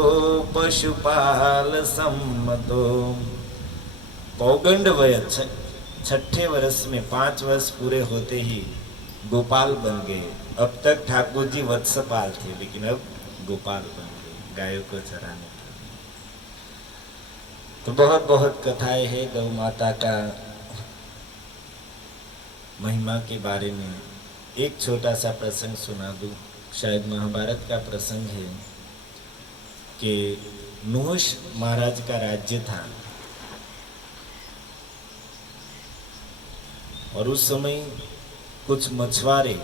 पशुपाल सम्मतो। पौगंडवय, छठे वर्ष में 5 वर्ष पूरे होते ही गोपाल बन गए। अब तक ठाकुर जी वत्सपाल थे, लेकिन अब गोपाल बन गए गायों को चराने। तो बहुत बहुत कथाएं हैं गौ माता का महिमा के बारे में। एक छोटा सा प्रसंग सुना दूं, शायद महाभारत का प्रसंग है कि नूश महाराज का राज्य था, और उस समय कुछ मछुआरे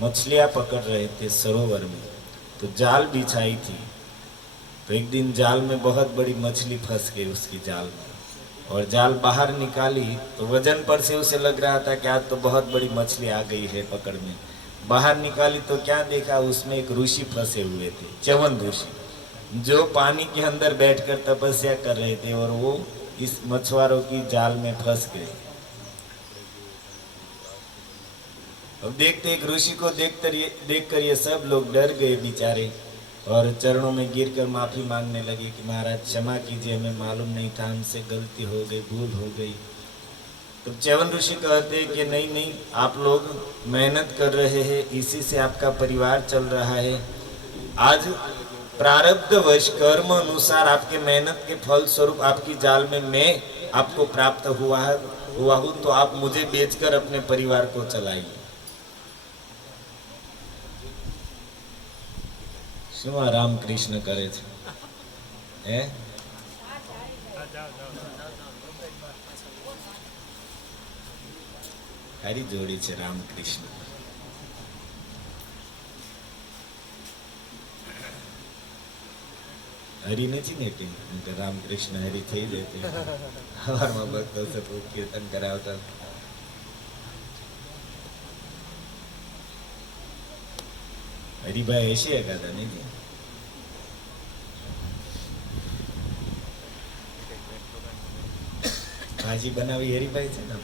मछलियां पकड़ रहे थे सरोवर में, तो जाल बिछाई थी तो एक दिन जाल में बहुत बड़ी मछली फंस गई उसकी जाल में, और जाल बाहर निकाली तो वजन पर से उसे लग रहा था कि आज तो बहुत बड़ी मछली आ गई है पकड़ में। बाहर निकाली तो क्या देखा, उसमें एक ऋषि फंसे हुए थे, च्यवन ऋषि, जो पानी के अंदर बैठकर तपस्या कर रहे थे, और वो इस मछुआरों की जाल में फंस गए। अब देखते एक ऋषि को देखकर ये सब लोग डर गए बेचारे, और चरणों में गिरकर माफी मांगने लगे कि महाराज क्षमा कीजिए, हमें मालूम नहीं था, हमसे गलती हो गई, भूल हो गई। तो च्यवन ऋषि कहते हैं कि नहीं नहीं, आप लोग मेहनत कर रहे हैं, इसी से आपका परिवार चल रहा है। आज प्रारब्धवश कर्म अनुसार आपके मेहनत के फल स्वरूप आपकी जाल में मैं आपको प्राप्त हुआ हूँ, तो आप मुझे बेचकर अपने परिवार को चलाइए। શું આ રામકૃષ્ણ કરે છે હે? હારી જોડી છે રામકૃષ્ણ. હરી નથી ને કે રામકૃષ્ણ હરી થઈ જાય, સવારમાં ભક્તો સપો કીર્તન કરાવતા. હરિભાઈ એસી એકાદા નહીં. ભાજી બનાવી હરિભાઈ છે ને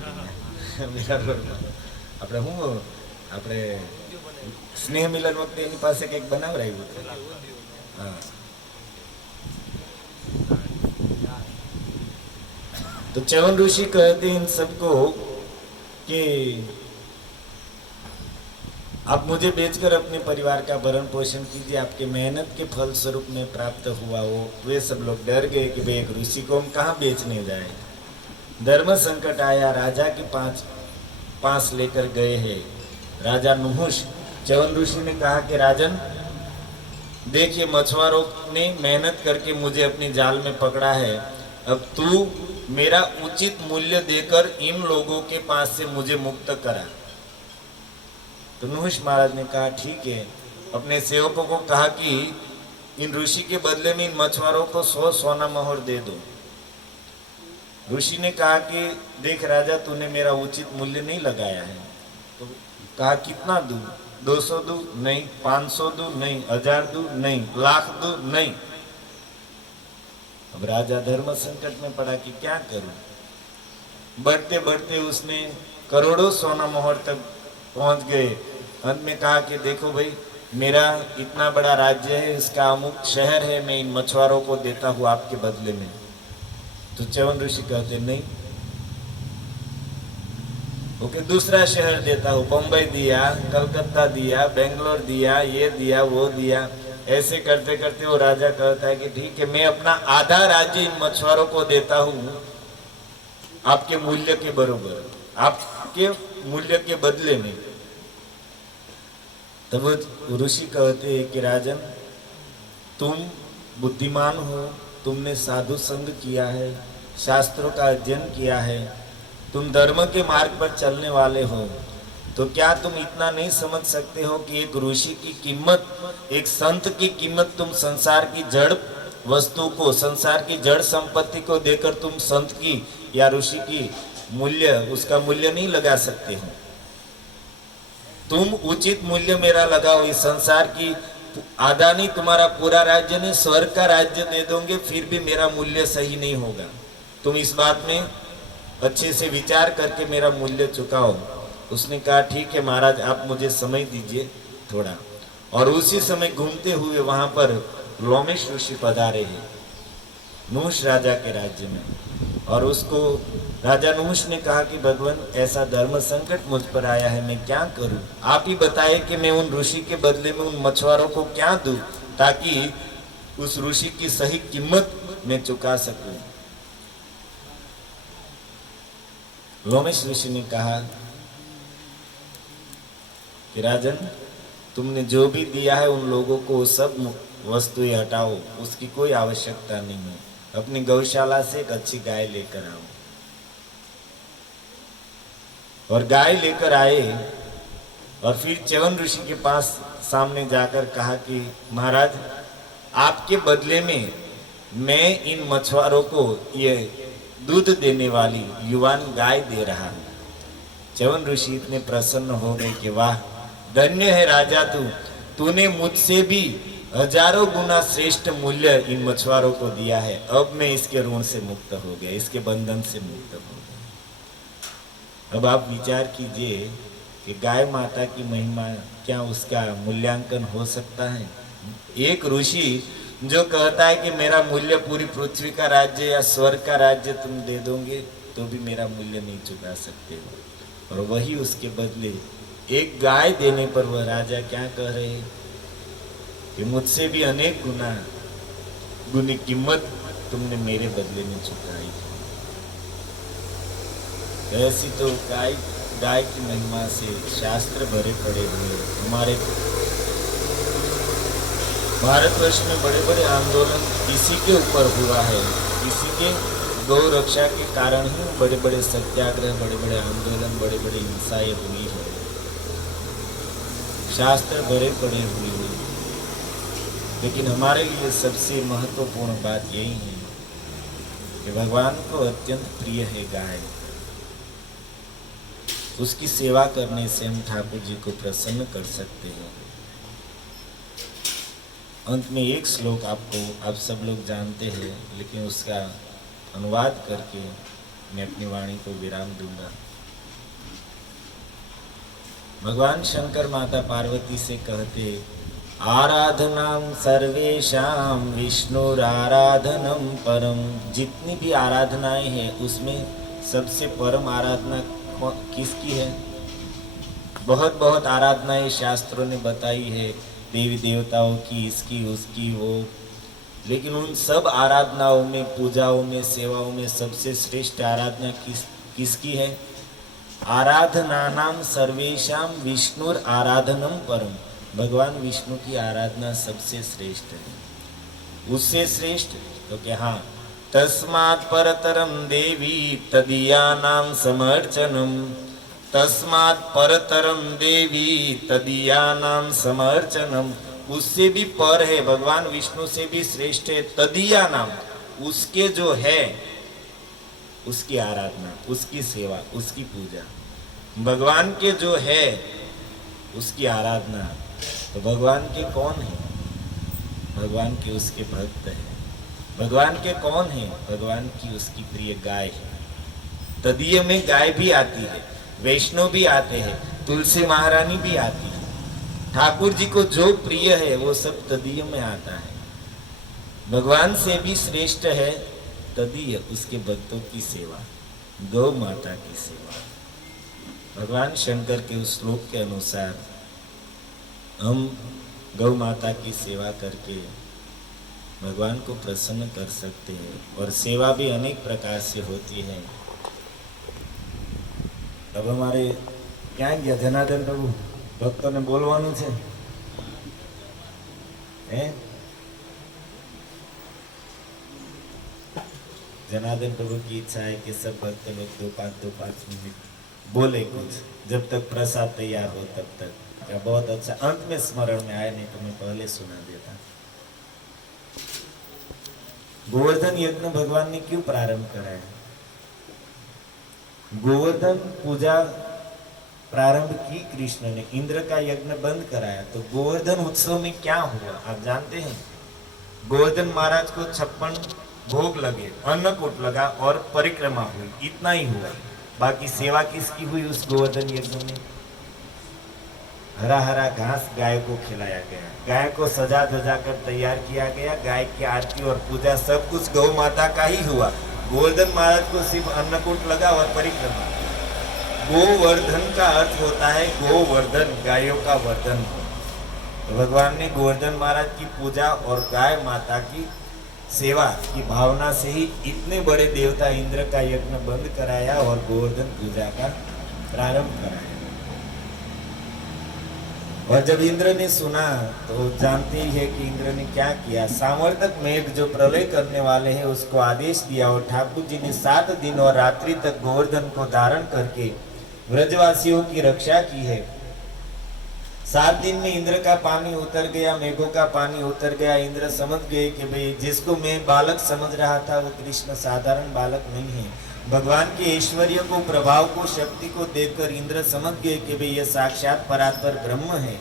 આપણે શું આપણે સ્નેહ મિલન વખતે એની પાસે કંઈક બનાવરાયું હતું. હા, तो च्यवन ऋषि कहते हैं इन सबको कि आप मुझे बेचकर अपने परिवार का भरण पोषण कीजिए, आपके मेहनत के फल स्वरूप में प्राप्त हुआ वो। वे सब लोग डर गए कि भाई एक ऋषि को हम कहाँ बेचने जाए। धर्म संकट आया, राजा के पास लेकर गए हैं राजा नुहुष। च्यवन ऋषि ने कहा कि राजन देखिए, मछुआरों ने मेहनत करके मुझे अपनी जाल में पकड़ा है, अब तू मेरा उचित मूल्य देकर इन लोगों के पास से मुझे मुक्त करा। तो नुहुष महाराज ने कहा ठीक है। अपने सेवकों को कहा कि इन ऋषि के बदले में इन मछुआरों को 100 सोना मोहर दे दो। ऋषि ने कहा कि देख राजा, तूने मेरा उचित मूल्य नहीं लगाया है। तो कहा कितना दूं? 200 दूं? नहीं। 500 दूं? नहीं। 1000 दूं? नहीं। लाख दूं? नहीं। अब राजा धर्म संकट में पड़ा कि क्या करूं। बढ़ते बढ़ते उसने करोड़ों सोना मोहर तक पहुंच गए। अंत में कहा कि देखो भाई, मेरा इतना बड़ा राज्य है, इसका अमुक शहर है, मैं इन मछुआरों को देता हूँ आपके बदले में। तो च्यवन ऋषि कहते नहीं, ओके दूसरा शहर देता हूँ। बम्बई दिया, कलकत्ता दिया, बेंगलोर दिया, ये दिया, वो दिया। ऐसे करते करते वो राजा कहता है कि ठीक है, मैं अपना आधा राज्य इन मछुआरों को देता हूँ आपके मूल्य के बरोबर, आपके मूल्य के बदले में। तब ऋषि कहते हैं कि राजन, तुम बुद्धिमान हो, तुमने साधु संग किया है, शास्त्रों का अध्ययन किया है, तुम धर्म के मार्ग पर चलने वाले हो, तो क्या तुम इतना नहीं समझ सकते हो कि एक ऋषि की कीमत, एक संत की कीमत तुम संसार की जड़ वस्तु को, संसार की जड़ संपत्ति को देकर तुम संत की या ऋषि की मूल्य, उसका मूल्य नहीं लगा सकते हो। तुम उचित मूल्य मेरा लगाओ। इस संसार की आधा नहीं, तुम्हारा पूरा राज्य नहीं, स्वर्ग का राज्य दे दोगे, फिर भी मेरा मूल्य सही नहीं होगा। तुम इस बात में अच्छे से विचार करके मेरा मूल्य चुकाओ। उसने कहा ठीक है महाराज, आप मुझे समय दीजिए थोड़ा। और उसी समय घूमते हुए वहां पर लोमेश ऋषि पधारे हैं नुहुष राजा के राज्य में। और उसको राजा नुहुष ने कहा कि भगवान, ऐसा धर्म संकट मुझ पर आया है, मैं क्या करूं? आप ही बताइए कि मैं उन ऋषि के बदले में उन मछुआरों को क्या दूं, ताकि उस ऋषि की सही कीमत मैं चुका सकूं। लोमेश ऋषि ने कहा कि राजन, तुमने जो भी दिया है उन लोगों को सब वस्तुएं हटाओ, उसकी कोई आवश्यकता नहीं है। अपनी गौशाला से एक अच्छी गाय लेकर आओ। और गाय लेकर आए और फिर च्यवन ऋषि के पास सामने जाकर कहा कि महाराज, आपके बदले में मैं इन मछुआरों को ये दूध देने वाली युवान गाय दे रहा हूं। च्यवन ऋषि इतने प्रसन्न हो गए कि वाह, धन्य है राजा तूने मुझसे भी हजारों गुना श्रेष्ठ मूल्य इन मछुआरों को दिया है। अब मैं इसके ऋण से मुक्त हो गया, इसके बंधन से मुक्त हो गया। अब आप विचार कीजिए कि गाय माता की महिमा, क्या उसका मूल्यांकन हो सकता है? एक ऋषि जो कहता है कि मेरा मूल्य पूरी पृथ्वी का राज्य या स्वर्ग का राज्य तुम दे दोगे तो भी मेरा मूल्य नहीं चुका सकते हो, और वही उसके बदले एक गाय देने पर वह राजा क्या कह रहे हैं कि मुझसे भी अनेक गुनी कीमत तुमने मेरे बदले में चुकाई। ऐसी तो गाय की महिमा से शास्त्र भरे पड़े हुए। हमारे भारतवर्ष में बड़े बड़े आंदोलन इसी के ऊपर हुआ है, इसी के गौ रक्षा के कारण ही बड़े बड़े सत्याग्रह, बड़े बड़े आंदोलन, बड़े बड़े हिंसाएं हुई है। शास्त्र भरे पड़े हुए हैं, लेकिन हमारे लिए सबसे महत्वपूर्ण बात यही है कि भगवान को अत्यंत प्रिय है गाय। उसकी सेवा करने से हम ठाकुर जी को प्रसन्न कर सकते हैं। अंत में एक श्लोक आप सब लोग जानते हैं, लेकिन उसका अनुवाद करके मैं अपनी वाणी को विराम दूंगा। भगवान शंकर माता पार्वती से कहते, आराधनाम सर्वेशाम विष्णुराराधनम परम। जितनी भी आराधनाएं हैं उसमें सबसे परम आराधना किसकी है? बहुत बहुत आराधनाएं शास्त्रों ने बताई है, देवी देवताओं की, इसकी उसकी वो, लेकिन उन सब आराधनाओं में, पूजाओं में, सेवाओं में सबसे श्रेष्ठ आराधना किसकी है? आराधनानाम सर्वेशाम विष्णुर आराधनम परम। भगवान विष्णु की आराधना सबसे श्रेष्ठ है। उससे श्रेष्ठ तो क्या? हाँ, तस्मात् परतरम देवी तदीयानां समर्चनम। तस्मात् परतरम देवी तदीयानां समर्चनम। उससे भी पर है, भगवान विष्णु से भी श्रेष्ठ है तदीया नाम, उसके जो है उसकी आराधना, उसकी सेवा, उसकी पूजा। भगवान के जो है उसकी आराधना। तो भगवान के कौन है? भगवान के उसके भक्त है। भगवान के कौन है? भगवान की उसकी प्रिय गाय है। तदीय में गाय भी आती है, वैष्णव भी आते हैं, तुलसी महारानी भी आती है। ठाकुर जी को जो प्रिय है वो सब तदीय में आता है। भगवान से भी श्रेष्ठ है तदीय, उसके भक्तों की सेवा, गौ माता की सेवा। भगवान शंकर के उस श्लोक के अनुसार हम गौ माता की सेवा करके भगवान को प्रसन्न कर सकते हैं, और सेवा भी अनेक प्रकार से होती है। अब हमारे क्या गया जनार्दन प्रभु, भक्तों ने बोलवानु છે હે? जनार्दन प्रभु की इच्छा है कि सब भक्त लोग 2-5 मिनट बोले कुछ, जब तक प्रसाद तैयार हो तब तक। क्या बहुत अच्छा, अंत में स्मरण में आए, नहीं तो मैं पहले सुना देता। गोवर्धन यज्ञ भगवान ने क्यों प्रारंभ कराया? गोवर्धन पूजा प्रारंभ की कृष्ण ने, इंद्र का यज्ञ बंद कराया। तो गोवर्धन उत्सव में क्या हुआ आप जानते हैं? गोवर्धन महाराज को 56 भोग लगे, अन्नकूट लगा और परिक्रमा हुई, इतना ही हुआ। बाकी सेवा किसकी हुई उस गोवर्धन यज्ञ में? हरा हरा घास गाय को खिलाया गया, गाय को सजा धजा कर तैयार किया गया, गाय की आरती और पूजा सब कुछ गौ माता का ही हुआ। गोवर्धन महाराज को सिर्फ अन्नकूट लगा और परिक्रमा। गोवर्धन का अर्थ होता है गोवर्धन, गायों का वर्धन। तो भगवान ने गोवर्धन महाराज की पूजा और गाय माता की सेवा की भावना से ही इतने बड़े देवता इंद्र का यज्ञ बंद कराया और गोवर्धन पूजा का प्रारंभ कराया। और जब इंद्र ने सुना तो जानते ही है कि इंद्र ने क्या किया। सामर्थक मेघ जो प्रलय करने वाले हैं उसको आदेश दिया, और ठाकुर जी ने 7 दिन और रात्रि तक गोवर्धन को धारण करके व्रजवासियों की रक्षा की है। 7 दिन में इंद्र का पानी उतर गया, मेघों का पानी उतर गया। इंद्र समझ गए कि भाई जिसको मैं बालक समझ रहा था वो कृष्ण साधारण बालक नहीं है। भगवान के ऐश्वर्य को, प्रभाव को, शक्ति को देखकर इंद्र समझ गए कि भाई ये साक्षात परात्पर ब्रह्म है।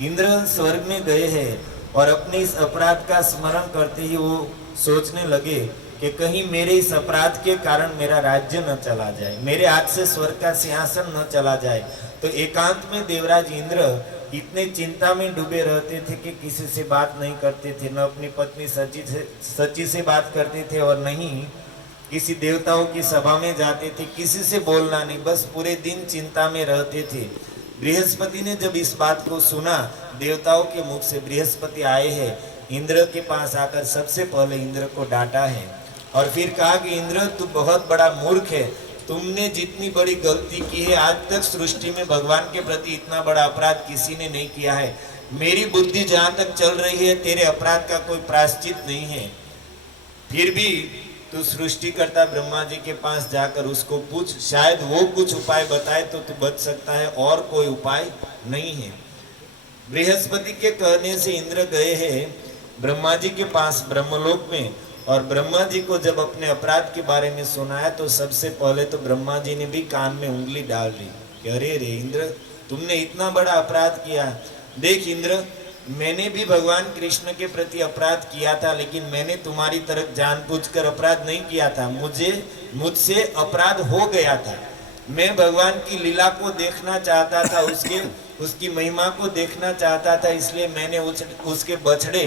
इंद्र स्वर्ग में गए हैं और अपने इस अपराध का स्मरण करते ही वो सोचने लगे कि कहीं मेरे इस अपराध के कारण मेरा राज्य न चला जाए, मेरे हाथ से स्वर्ग का सिंहासन न चला जाए। तो एकांत में देवराज इंद्र इतने चिंता में डूबे रहते थे कि किसी से बात नहीं करते थे, न अपनी पत्नी सची से बात करते थे और नहीं किसी देवताओं की सभा में जाते थे, किसी से बोलना नहीं, बस पूरे दिन चिंता में रहते थे। बृहस्पति ने जब इस बात को सुना, देवताओं के मुख से बृहस्पति आए हैं, इंद्र के पास आकर सबसे पहले इंद्र को डांटा है और फिर कहा कि इंद्र तू बहुत बड़ा मूर्ख है, तुमने जितनी बड़ी गलती की है, आज तक सृष्टि में भगवान के प्रति इतना बड़ा अपराध किसी ने नहीं किया है। मेरी बुद्धि जहां तक चल रही है तेरे अपराध का कोई प्रायश्चित नहीं है, फिर भी तू सृष्टिकर्ता ब्रह्मा जी के पास जाकर उसको पूछ, शायद वो कुछ उपाय बताए तो तू बच सकता है, और कोई उपाय नहीं है। बृहस्पति के कहने से इंद्र गए हैं ब्रह्मा जी के पास ब्रह्मलोक में, और ब्रह्मा जी को जब अपने अपराध के बारे में सुनाया तो सबसे पहले तो ब्रह्मा जी ने भी कान में उंगली डाल ली कि अरे रे इंद्र, तुमने इतना बड़ा अपराध किया। देख इंद्र, मैंने भी भगवान कृष्ण के प्रति अपराध किया था, लेकिन मैंने तुम्हारी तरह जानबूझकर अपराध नहीं किया था, मुझसे अपराध हो गया था। मैं भगवान की लीला को देखना चाहता था, उसकी महिमा को देखना चाहता था, इसलिए मैंने उसके बछड़े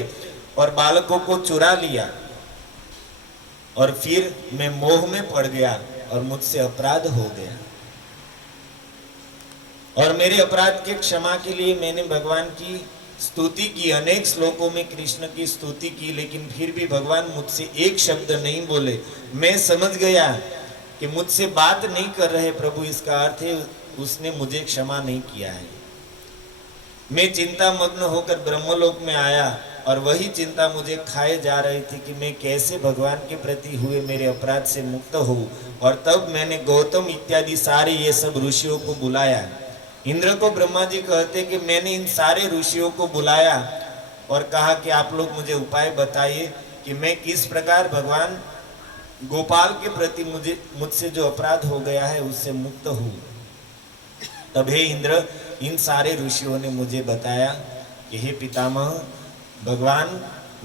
और बालकों को चुरा लिया और फिर मैं मोह में पड़ गया और मुझसे अपराध हो गया। और मेरे अपराध के क्षमा के लिए मैंने भगवान की स्तुति की, अनेक श्लोकों में कृष्ण की स्तुति की, लेकिन फिर भी भगवान मुझसे एक शब्द नहीं बोले। मैं समझ गया कि मुझसे बात नहीं कर रहे प्रभु, इसका अर्थ है उसने मुझे क्षमा नहीं किया है। मैं चिंता मग्न होकर ब्रह्मलोक में आया और वही चिंता मुझे खाए जा रही थी कि मैं कैसे भगवान के प्रति हुए मेरे अपराध से मुक्त हूँ। और तब मैंने गौतम इत्यादि सारे ये सब ऋषियों को बुलाया। इंद्र को ब्रह्मा जी कहते कि मैंने इन सारे ऋषियों को बुलाया और कहा कि आप लोग मुझे उपाय बताइए कि मैं किस प्रकार भगवान गोपाल के प्रति मुझसे जो अपराध हो गया है उससे मुक्त हूँ। तब हे इंद्र, इन सारे ऋषियों ने मुझे बताया कि हे पितामह, भगवान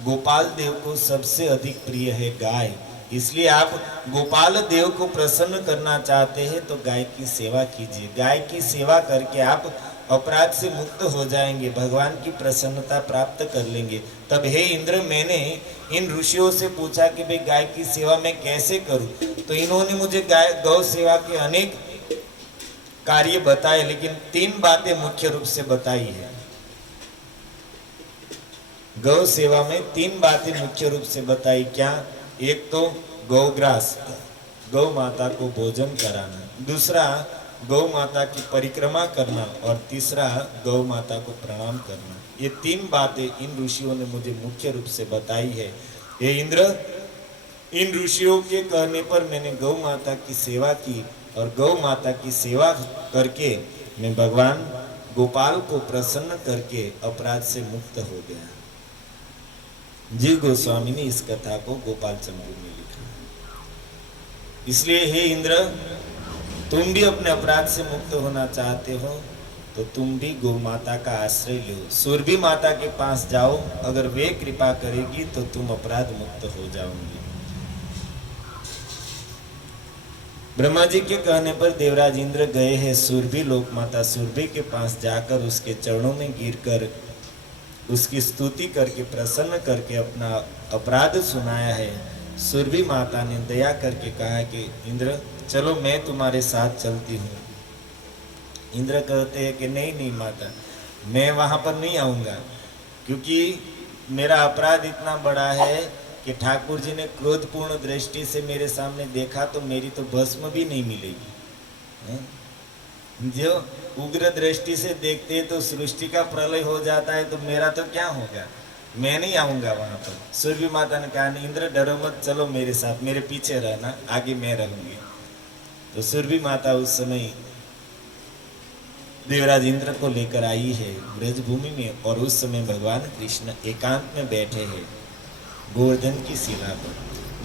गोपाल देव को सबसे अधिक प्रिय है गाय, इसलिए आप गोपाल देव को प्रसन्न करना चाहते हैं तो गाय की सेवा कीजिए। गाय की सेवा करके आप अपराध से मुक्त हो जाएंगे, भगवान की प्रसन्नता प्राप्त कर लेंगे। तब हे इंद्र, मैंने इन ऋषियों से पूछा कि भाई गाय की सेवा मैं कैसे करूं, तो इन्होंने मुझे गौ सेवा के अनेक कार्य बताए, लेकिन 3 बातें मुख्य रूप से बताई है। गौ सेवा में 3 बातें मुख्य रूप से बताई। क्या? एक तो गौग्रास, गौ माता को भोजन कराना, दूसरा गौ माता की परिक्रमा करना, और तीसरा गौ माता को प्रणाम करना। ये 3 बातें इन ऋषियों ने मुझे मुख्य रूप से बताई है। हे इंद्र, इन ऋषियों के कहने पर मैंने गौ माता की सेवा की और गौ माता की सेवा करके मैं भगवान गोपाल को प्रसन्न करके अपराध से मुक्त हो गया। जीव गोस्वामी ने इस कथा को गोपाल चंद्र में लिखा। इसलिए हे इंद्र, तुम भी अपने अपराध से मुक्त होना चाहते हो तो तुम भी गौ माता का आश्रय लो, सुरभि माता के पास जाओ, अगर वे कृपा करेगी तो तुम अपराध मुक्त हो जाओगे। ब्रह्मा जी के कहने पर देवराज इंद्र गए हैं सुरभि लोक माता सुरभि के पास जाकर उसके चरणों में गिरकर उसकी स्तुति करके प्रसन्न करके अपना अपराध सुनाया है। सुरभि माता ने दया करके कहा कि इंद्र चलो मैं तुम्हारे साथ चलती हूँ। इंद्र कहते हैं कि नहीं नहीं माता, मैं वहाँ पर नहीं आऊँगा, क्योंकि मेरा अपराध इतना बड़ा है कि ठाकुर जी ने क्रोधपूर्ण दृष्टि से मेरे सामने देखा तो मेरी तो भस्म भी नहीं मिलेगी। जो उग्र दृष्टि से देखते हैं तो सृष्टि का प्रलय हो जाता है, तो मेरा तो क्या होगा, मैं नहीं आऊँगा वहाँ पर। सूर्य माता ने कहा इंद्र डरो मत, चलो मेरे साथ, मेरे पीछे रहना, आगे मैं रहूँगी। तो सूर्य माता उस समय देवराज इंद्र को लेकर आई है ब्रजभूमि में। और उस समय भगवान कृष्ण एकांत में बैठे हैं गोवर्धन की शिला पर।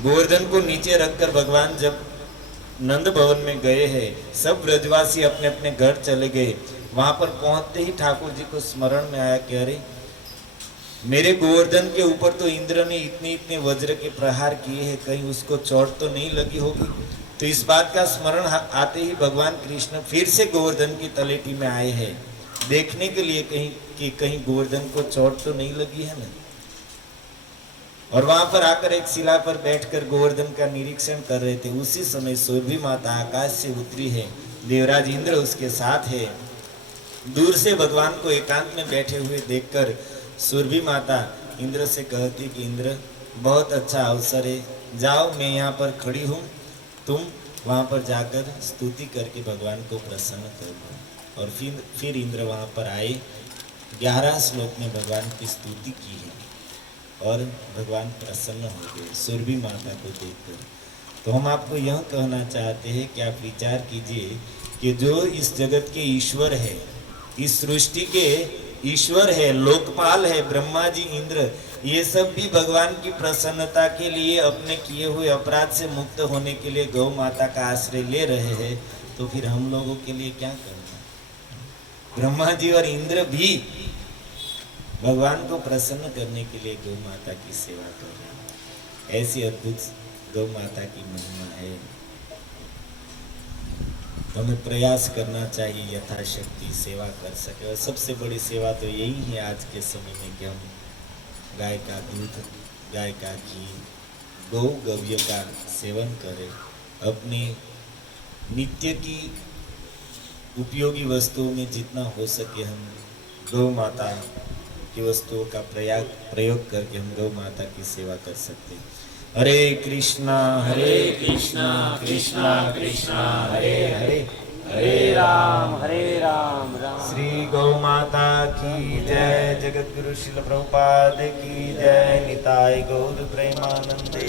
गोवर्धन को नीचे रखकर भगवान जब नंद भवन में गए हैं, सब ब्रजवासी अपने अपने घर चले गए। वहां पर पहुंचते ही ठाकुर जी को स्मरण में आया कि अरे मेरे गोवर्धन के ऊपर तो इंद्र ने इतने इतने वज्र के प्रहार किए हैं, कहीं उसको चोट तो नहीं लगी होगी। तो इस बात का स्मरण आते ही भगवान कृष्ण फिर से गोवर्धन की तलेटी में आए हैं, देखने के लिए कहीं गोवर्धन को चोट तो नहीं लगी है ना। और वहां पर आकर एक शिला पर बैठकर गोवर्धन का निरीक्षण कर रहे थे। उसी समय सुरभि माता आकाश से उतरी है, देवराज इंद्र उसके साथ है। दूर से भगवान को एकांत में बैठे हुए देखकर सुरभि माता इंद्र से कहती कि इंद्र बहुत अच्छा अवसर है, जाओ मैं यहाँ पर खड़ी हूँ, तुम वहाँ पर जाकर स्तुति करके भगवान को प्रसन्न कर दो। और फिर इंद्र वहाँ पर आए, 11 श्लोक में भगवान की स्तुति की है और भगवान प्रसन्न हो गए सुरभि माता को देखकर। तो हम आपको यह कहना चाहते हैं कि आप विचार कीजिए कि जो इस जगत के ईश्वर है, इस सृष्टि के ईश्वर है, लोकपाल है, ब्रह्मा जी, इंद्र, ये सब भी भगवान की प्रसन्नता के लिए अपने किए हुए अपराध से मुक्त होने के लिए गौ माता का आश्रय ले रहे हैं। तो फिर हम लोगों के लिए क्या करना? ब्रह्मा जी और इंद्र भी भगवान को प्रसन्न करने के लिए गौ माता की सेवा कर रहे हैं। ऐसी अद्भुत गौ माता की महिमा है। तो हमें प्रयास करना चाहिए यथाशक्ति सेवा कर सके। और सबसे बड़ी सेवा तो यही है आज के समय में कि हम गाय का दूध, गाय का घी, गौ गव्य का सेवन करें। अपनी नित्य की उपयोगी वस्तुओं में जितना हो सके हम गौ माता की वस्तुओं का प्रयोग करके हम गौ माता की सेवा कर सकते हैं। हरे कृष्णा कृष्णा कृष्णा हरे हरे, हरे राम राम। श्री गौ माता की जय। जगत गुरु शिल प्रभुपाद की जय। निताय गौर प्रेमानंदे।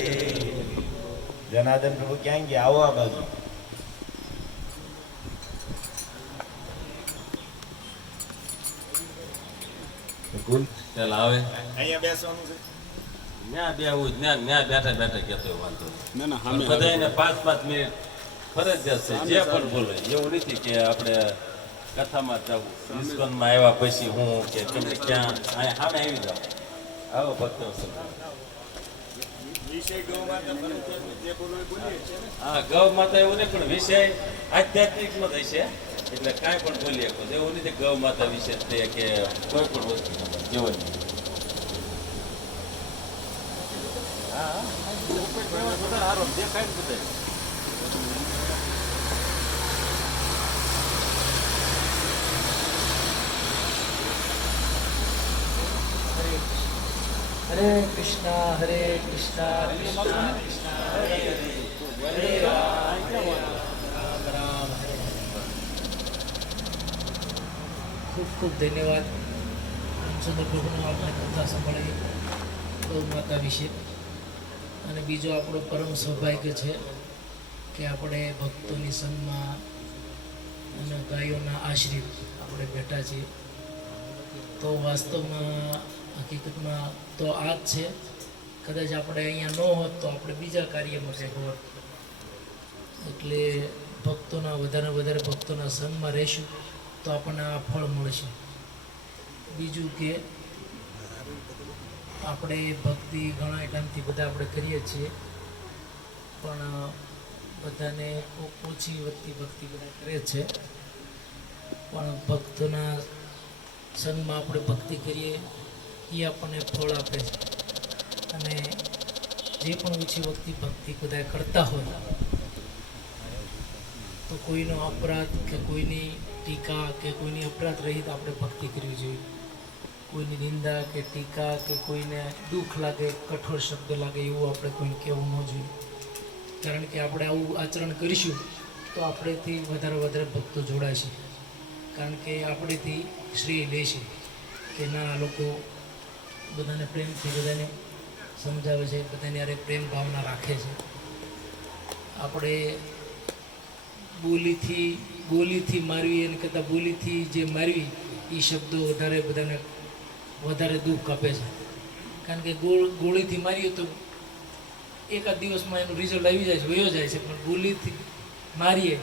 जनार्दन प्रभु क्या आएंगे? आओ आप आगे। ચાલ આવે અહીંયા બેસવાનું છે? ન્યા બેહવું ન્યા બેઠા બેઠા કહેતો વાંધો ના ના નહીં. બધાને 5-5 મિનિટ ફરજિયાત છે. જે પણ બોલે એવું નથી કે આપણે કથામાં જવું, ઇસ્કોનમાં આવ્યા પછી હું કે તમે ક્યાં અહીંયા સામે આવી જાઓ. આવો ભક્તો હા, ગૌ માતા એવું નહીં, પણ વિષય આધ્યાત્મિકમાં જ હશે એટલે કાંઈ પણ બોલી શકો. એવું નથી ગૌ માતા વિશે તે કે કોઈ પણ વસ્તુ જેવો નહીં. સારો દેખાય ને બધા. हरे कृष्णा कृष्णा कृष्णा हरे हरे राम राम हरे हरे। ખૂબ ખૂબ ધન્યવાદ રામચંદ્ર પ્રભુનો આપણે કથા સાંભળી ગૌ માતા વિશે. અને બીજો આપણો પરમ સૌભાગ્ય છે કે આપણે ભક્તોની સંગમાં અને ગાયોના આશ્રિત આપણે બેઠા છીએ. તો વાસ્તવમાં હકીકતમાં તો આ જ છે. કદાચ આપણે અહીંયા ન હોત તો આપણે બીજા કાર્યમાં કંઈક હોત. એટલે ભક્તોના વધારે ભક્તોના સંગમાં રહીશું તો આપણને આ ફળ મળશે. બીજું કે આપણે ભક્તિ ઘણા ટાઈમથી બધા આપણે કરીએ છીએ, પણ બધાને ઓછી વધતી ભક્તિ બધા કરે છે. પણ ભક્તોના સંગમાં આપણે ભક્તિ કરીએ એ આપણને ફળ આપે છે. અને જે પણ ઓછી વખતે ભક્તિ બધા કરતા હોય તો કોઈનો અપરાધ કે કોઈની ટીકા કે કોઈની અપરાધ રહિત આપણે ભક્તિ કરવી જોઈએ. કોઈની નિંદા કે ટીકા કે કોઈને દુઃખ લાગે, કઠોર શબ્દ લાગે એવું આપણે કોઈને કહેવું ન જોઈએ. કારણ કે આપણે આવું આચરણ કરીશું તો આપણેથી વધારે ભક્તો જોડાશે. કારણ કે આપણેથી શ્રેય લેશે કે ના, આ લોકો બધાને પ્રેમથી બધાને સમજાવે છે, બધાને યારે પ્રેમ ભાવના રાખે છે. આપણે બોલીથી ગોલીથી મારવી અને કરતાં ગોલીથી જે મારવી એ શબ્દો વધારે બધાને વધારે દુઃખ આપે છે. કારણ કે ગોળીથી મારીએ તો એકાદ દિવસમાં એનું રિઝલ્ટ આવી જાય છે, વયો જાય છે. પણ ગોલીથી મારીએ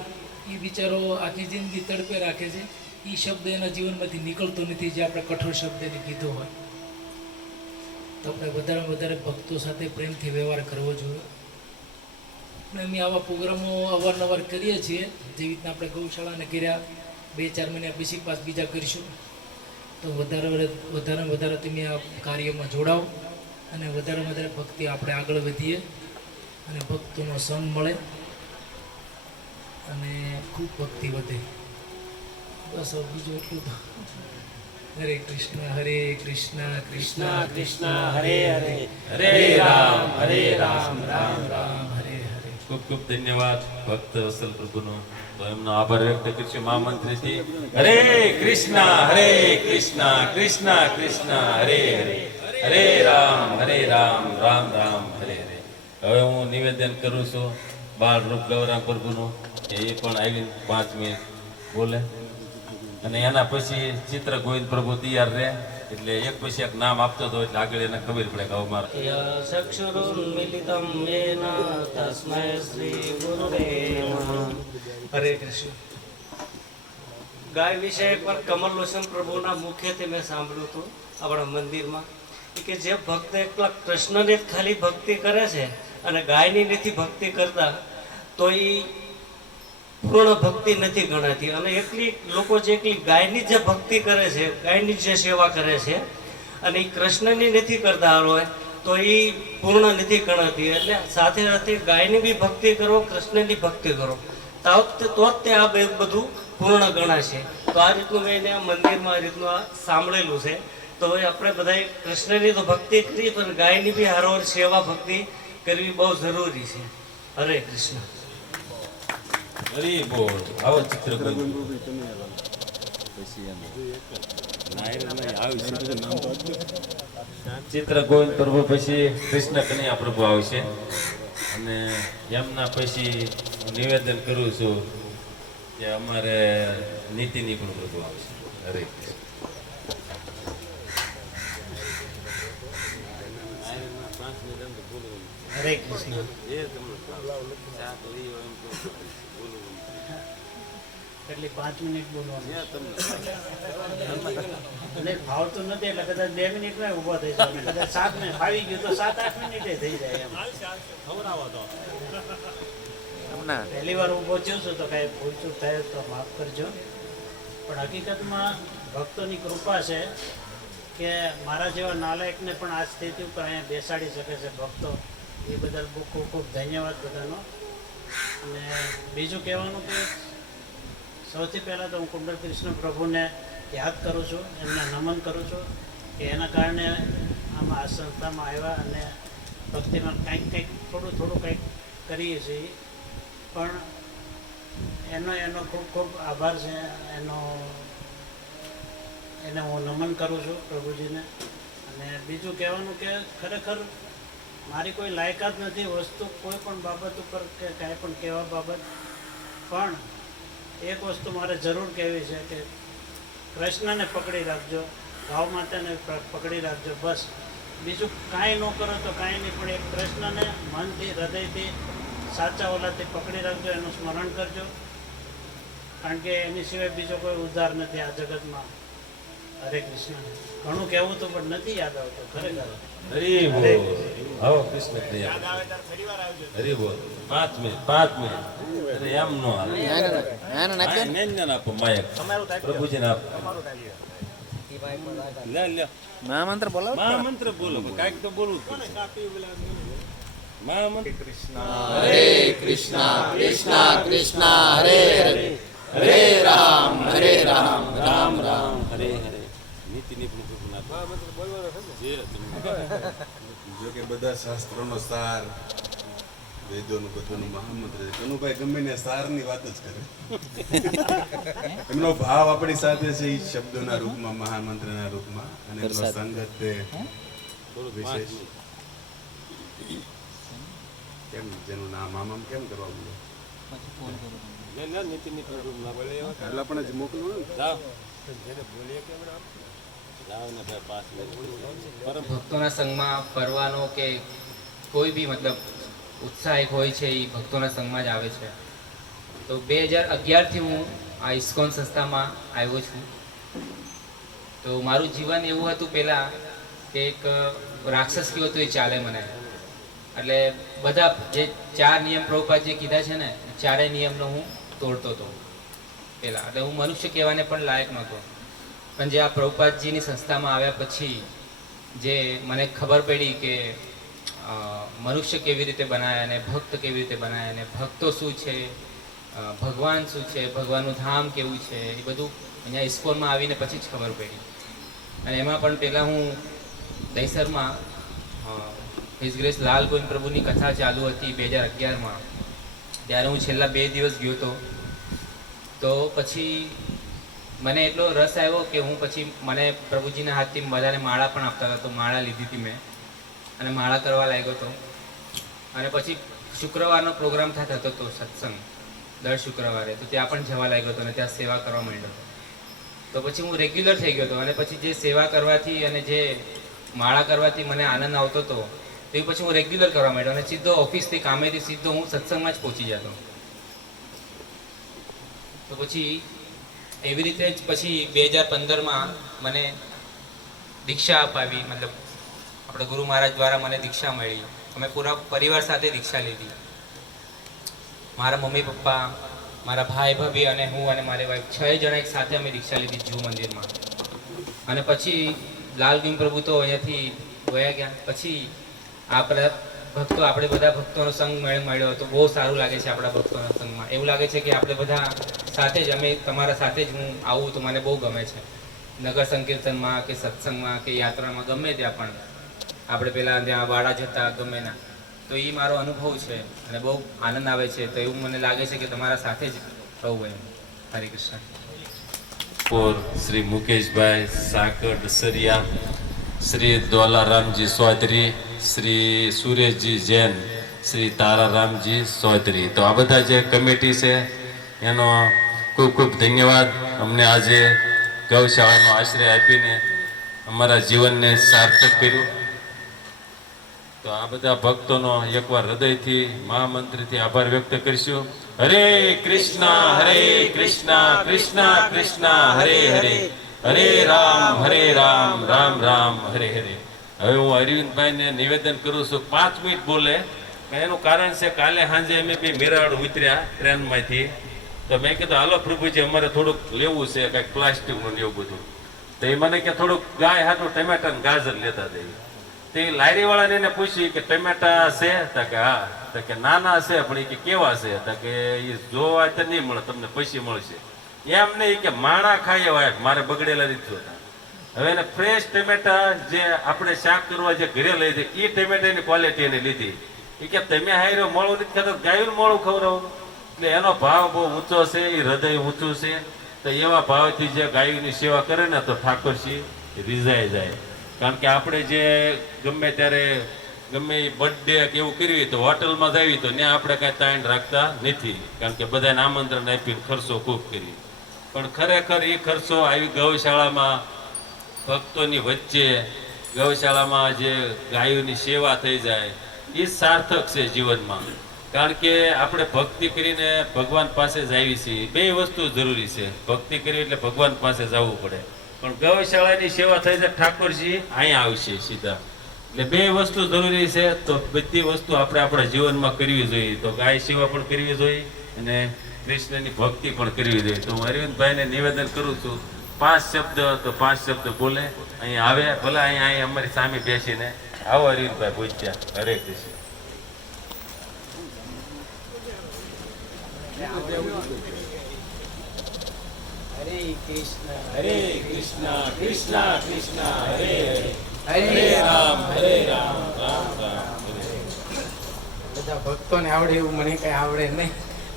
એ બિચારો આખી જિંદગી તડપે રાખે છે. એ શબ્દ એના જીવનમાંથી નીકળતો નથી, જે આપણે કઠોર શબ્દ એને કીધો હોય. તો આપણે વધારે વધારે ભક્તો સાથે પ્રેમથી વ્યવહાર કરવો જોઈએ. અને અમે આવા પ્રોગ્રામો અવારનવાર કરીએ છીએ. જેવી રીતના આપણે ગૌશાળાને કર્યા, 2-4 મહિના પછી પાછ બીજા કરીશું. તો વધારે તમે આ કાર્યમાં જોડાઓ અને વધારે ભક્તિ આપણે આગળ વધીએ અને ભક્તોનો સંગ મળે અને ખૂબ ભક્તિ વધે. બસ હવે બીજું એટલું તો. હરે કૃષ્ણ કૃષ્ણ કૃષ્ણ હરે હરે, હરે રામ રામ રામ હરે હરે. ખૂબ ખૂબ ધન્યવાદ ભક્ત વત્સલ પ્રભુનો. તો એમનો આભાર વ્યક્ત કરીશું મહામંત્રીથી. હરે કૃષ્ણ કૃષ્ણ કૃષ્ણ હરે હરે, હરે રામ રામ રામ હરે હરે. હવે હું નિવેદન કરું છું બાળ રૂપ ગૌરાંગ પ્રભુનું, કે એ પણ આવીને 5 મિનિટ બોલે. અને એના પછી ચિત્ર ગોવિંદ પ્રભુ તૈયાર રહે, એટલે એક પછી એક નામ આપતો હતો, એટલે આગળ એને ખબર પડે કે હવે મારે ચક્ષુરુન્મિલિतं येन तस्मै શ્રી ગુરુવે નમઃ. હરે કૃષ્ણ. ગાય વિશે એકવાર કમલલોચન પ્રભુના મુખેથી મેં સાંભળ્યું હતું આપણા મંદિરમાં, કે જે ભક્ત એકલા કૃષ્ણને જ ખાલી ભક્તિ કરે છે અને ગાયની નથી ભક્તિ કરતા, તો એ પૂર્ણ ભક્તિ નથી ગણાતી. અને એકલી લોકો જે એકલી ગાયની જે ભક્તિ કરે છે, ગાયની જે સેવા કરે છે અને એ કૃષ્ણની નથી કરતા હોય, તો એ પૂર્ણ નથી ગણાતી. એટલે સાથે સાથે ગાયની બી ભક્તિ કરો, કૃષ્ણની ભક્તિ કરો, તો જ તે આ બધું પૂર્ણ ગણાશે. તો આ રીતનું મેં એને મંદિરમાં આ રીતનું આ સાંભળેલું છે. તો હવે આપણે બધાએ કૃષ્ણની તો ભક્તિ કરી, પણ ગાયની બી હારોહાર સેવા ભક્તિ કરવી બહુ જરૂરી છે. હરે કૃષ્ણ. હરી બોલ. આવો ચિત્ર ચિત્ર ગોવિંદ પ્રભુ પછી કૃષ્ણ કનૈયા પ્રભુ આવશે. અને એમના પછી હું નિવેદન કરું છું કે અમારે નીતિ નિપુણ પ્રભુ આવશે. હરે કૃષ્ણ. હરે કૃષ્ણ. કેટલી 5 મિનિટ બોલવાનું એટલે ફાવતું નથી, એટલે કદાચ 2 મિનિટમાં ઊભા થઈ જાય, કદાચ 7 મિનિટ ફાવી ગયું તો 7-8 મિનિટે થઈ જાય એમ. પહેલી વાર ઊભો થયો છું તો કાંઈ ભૂલચૂક થાય તો માફ કરજો. પણ હકીકતમાં ભક્તોની કૃપા છે કે મારા જેવા નાલાયકને પણ આ સ્થિતિ ઉપર અહીંયા બેસાડી શકે છે ભક્તો. એ બદલ ખૂબ ખૂબ ધન્યવાદ બધાનો. અને બીજું કહેવાનું કે સૌથી પહેલાં તો હું કુંડલ કૃષ્ણ પ્રભુને યાદ કરું છું, એમને નમન કરું છું કે એના કારણે આમાં આ સંસ્થામાં આવ્યા અને ભક્તિમાં કંઈક થોડું કંઈક કરીએ છીએ. પણ એનો ખૂબ ખૂબ આભાર છે. એને હું નમન કરું છું પ્રભુજીને. અને બીજું કહેવાનું કે ખરેખર મારી કોઈ લાયકાત નથી વસ્તુ કોઈ પણ બાબત ઉપર કે કાંઈ પણ કહેવા બાબત. પણ એક વસ્તુ મારે જરૂર કહેવી છે કે કૃષ્ણને પકડી રાખજો, ભાવ માતાને પકડી રાખજો, બસ. બીજું કાંઈ ન કરો તો કાંઈ નહીં, પણ એક કૃષ્ણને મનથી હૃદયથી સાચા ઓલાથી પકડી રાખજો, એનું સ્મરણ કરજો. કારણ કે એની સિવાય બીજો કોઈ ઉદ્ધાર નથી આ જગતમાં. હરે કૃષ્ણ. ઘણું કહેવું તો પણ નથી યાદ આવતું ખરેખર. હરી બોલ. આવો કૃષ્ણ કનૈયા. હરી બોલ. 5 મિનિટ. અરે એમ નો હાલે. આપો માયક પ્રભુજીને આપો. લે મહામંત્ર બોલો. મહામંત્ર બોલો, કાંઈક તો બોલવું જ પડશે. મહામંત્ર હરે કૃષ્ણ કૃષ્ણ કૃષ્ણ હરે હરે, હરે રામ રામ રામ હરે હરે. નીતિ નિપુણ પ્રભુના મહામંત્ર બોલવાનો છે ને? જો કે બધા શાસ્ત્રોનો સાર, વેદોનું બધુંનું મહામંત્ર છે. કનુભાઈ ગમે ને સારની વાત જ કરે. એમનો ભાવ આપણી સાથે છે, એ શબ્દોના રૂપમાં, મહામંત્રના રૂપમાં. અને એમનો સંગત તે વિશેષ. કેમ જેનું નામ આમ કેમ કરવા બોલો? એટલે આપણે જ મોકલવું ને. ભક્તોના સંગમાં ફરવાનો કે કોઈ બી મતલબ ઉત્સાહ એક હોય છે એ ભક્તોના સંગમાં જ આવે છે. તો 2011થી હું આ ઇસ્કોન સંસ્થામાં આવ્યો છું. તો મારું જીવન એવું હતું પહેલાં કે એક રાક્ષસ કેવો તો એ ચાલે મને. એટલે બધા જે 4 નિયમ પ્રભુપાદ જે કીધા છે ને, 4 નિયમનો હું તોડતો હતો પહેલાં. એટલે હું મનુષ્ય કહેવાને પણ લાયક નહોતો. પણ જે આ પ્રભુપાદજીની સંસ્થામાં આવ્યા પછી જે મને ખબર પડી કે મનુષ્ય કેવી રીતે બનાય અને ભક્ત કેવી રીતે બનાય અને ભક્તો શું છે, ભગવાન શું છે, ભગવાનનું ધામ કેવું છે, એ બધું અહીંયા ઇસ્કોનમાં આવીને પછી જ ખબર પડી. અને એમાં પણ પહેલાં હું દહીસરમાં હિઝ ગ્રેસ લાલ ગોવિંદ પ્રભુની કથા ચાલુ હતી 2011માં. ત્યારે હું છેલ્લા 2 દિવસ ગયો હતો. તો પછી મને એટલો રસ આવ્યો કે હું પછી મને પ્રભુજીના હાથથી બધાને માળા પણ આપતા હતા. તો માળા લીધી હતી મેં અને માળા કરવા લાગ્યો હતો. અને પછી શુક્રવારનો પ્રોગ્રામ થતો હતો તો સત્સંગ દર શુક્રવારે, તો ત્યાં પણ જવા લાગ્યો હતો અને ત્યાં સેવા કરવા માંડ્યો હતો. તો પછી હું રેગ્યુલર થઈ ગયો હતો. અને પછી જે સેવા કરવાથી અને જે માળા કરવાથી મને આનંદ આવતો હતો તો એ પછી હું રેગ્યુલર કરવા માંડ્યો અને સીધો ઓફિસથી કામેથી સીધો હું સત્સંગમાં જ પહોંચી જતો. તો પછી એવી રીતે જ પછી 2015માં મને દીક્ષા અપાવી. મતલબ આપણે ગુરુ મહારાજ દ્વારા મને દીક્ષા મળી. અમે પૂરા પરિવાર સાથે દીક્ષા લીધી. મારા મમ્મી પપ્પા, મારા ભાઈ ભાભી અને હું અને મારી વાઈફ 6 જણા એક સાથે અમે દીક્ષા લીધી જૂ મંદિરમાં. અને પછી લાલ ગોવિંદ પ્રભુ તો અહીંયાથી વયા ગયા. પછી આપણા ભક્તો, આપણે બધા ભક્તોનો સંગ મળ્યો તો બહુ સારું લાગે છે. આપણા ભક્તોના સંગમાં એવું લાગે છે કે આપણે બધા સાથે જ, અમે તમારા સાથે જ હું આવું તો મને બહુ ગમે છે. નગર સંકીર્તનમાં કે સત્સંગમાં કે યાત્રામાં ગમે ત્યાં પણ આપણે પહેલાં ત્યાં વાડા જતા ગમે ના, તો એ મારો અનુભવ છે અને બહુ આનંદ આવે છે. તો એવું મને લાગે છે કે તમારા સાથે જ રહું એમ. હરે કૃષ્ણ. શ્રી મુકેશભાઈ સાકર સરિયા, શ્રી દોલારામજી ચૌધરી, શ્રી સુરેશજી જૈન, શ્રી તારારામજી ચૌધરી. તો આ બધા જે કમિટી છે એનો ખૂબ ખૂબ ધન્યવાદ. અમને આજે ગૌશાળાનો આશ્રય આપીને અમારા જીવનને સાર્થક કર્યું. તો આ બધા ભક્તોનો એકવાર હૃદયથી મહામંત્રથી આભાર વ્યક્ત કરીશું. હરે કૃષ્ણ કૃષ્ણ કૃષ્ણ હરે હરે, હરે રામ રામ રામ હરે હરે. હવે હું અરવિંદભાઈને નિવેદન કરું છું 5 મિનિટ બોલે. એનું કારણ છે કાલે સાંજે અમે બી મેરાડ ઉતર્યા ટ્રેનમાંથી. તો મેં કીધું હાલો પ્રભુજી અમારે થોડુંક લેવું છે કંઈક પ્લાસ્ટિકનું ને એવું બધું. તો એ મને કે થોડુંક ગાય હાટું ટમેટા ને ગાજર લેતા દઈએ. તે લારીવાળાને એને પૂછ્યું કે ટમેટા છે? તો કે હા. તો કે નાના છે પણ એ કે કેવા છે? તો કે એ જોવા તો નહીં મળે, તમને પછી મળશે. એમ નહીં કે માણા ખાય એવા મારે બગડેલા નથી જોતા. હવે એને ફ્રેશ ટમેટા જે આપણે શાક કરવા જે ઘરે લઈ દે એ ટમેટાની ક્વોલિટી એને લીધી. એ કે તમે હાયરો મોળું નથી ખાતા, ગાયું મોળું ખવડાવું. એટલે એનો ભાવ બહુ ઊંચો છે, એ હૃદય ઊંચું છે. તો એવા ભાવથી જે ગાયોની સેવા કરે ને તો ઠાકોરજી રીઝાઈ જાય. કારણ કે આપણે જે ગમે ત્યારે ગમે બર્થડે કે એવું કરવી તો હોટલમાં જઈએ તો ત્યાં આપણે કાંઈ તાણ રાખતા નથી. કારણ કે બધાને આમંત્રણ આપીને ખર્ચો ખૂબ કરીએ. પણ ખરેખર એ ખર્ચો આવી ગૌશાળામાં ભક્તોની વચ્ચે ગૌશાળામાં જે ગાયોની સેવા થઈ જાય એ સાર્થક છે જીવનમાં. કારણ કે આપણે ભક્તિ કરીને ભગવાન પાસે જ આવી છીએ. 2 વસ્તુ જરૂરી છે. ભક્તિ કરવી એટલે ભગવાન પાસે જવું પડે, પણ ગૌશાળાની સેવા થઈ જાય ઠાકોરજી અહીંયા આવશે સીધા. એટલે 2 વસ્તુ જરૂરી છે. તો બધી વસ્તુ આપણે આપણા જીવનમાં કરવી જોઈએ. તો ગાય સેવા પણ કરવી જોઈએ અને કૃષ્ણની ભક્તિ પણ કરવી જોઈએ. તો હું અરવિંદભાઈને નિવેદન કરું છું 5 શબ્દ તો 5 શબ્દ બોલે, અહીંયા આવે. ભલે અહીંયા અમારી સામે બેસીને આવો અરવિંદભાઈ પૂછ્યા. હરે કૃષ્ણ. હરે કૃષ્ણ કૃષ્ણ કૃષ્ણ હરે હરે રામ રામ રામ હરે. બધા ભક્તોને આવડે એવું મને કઈ આવડે નહીં.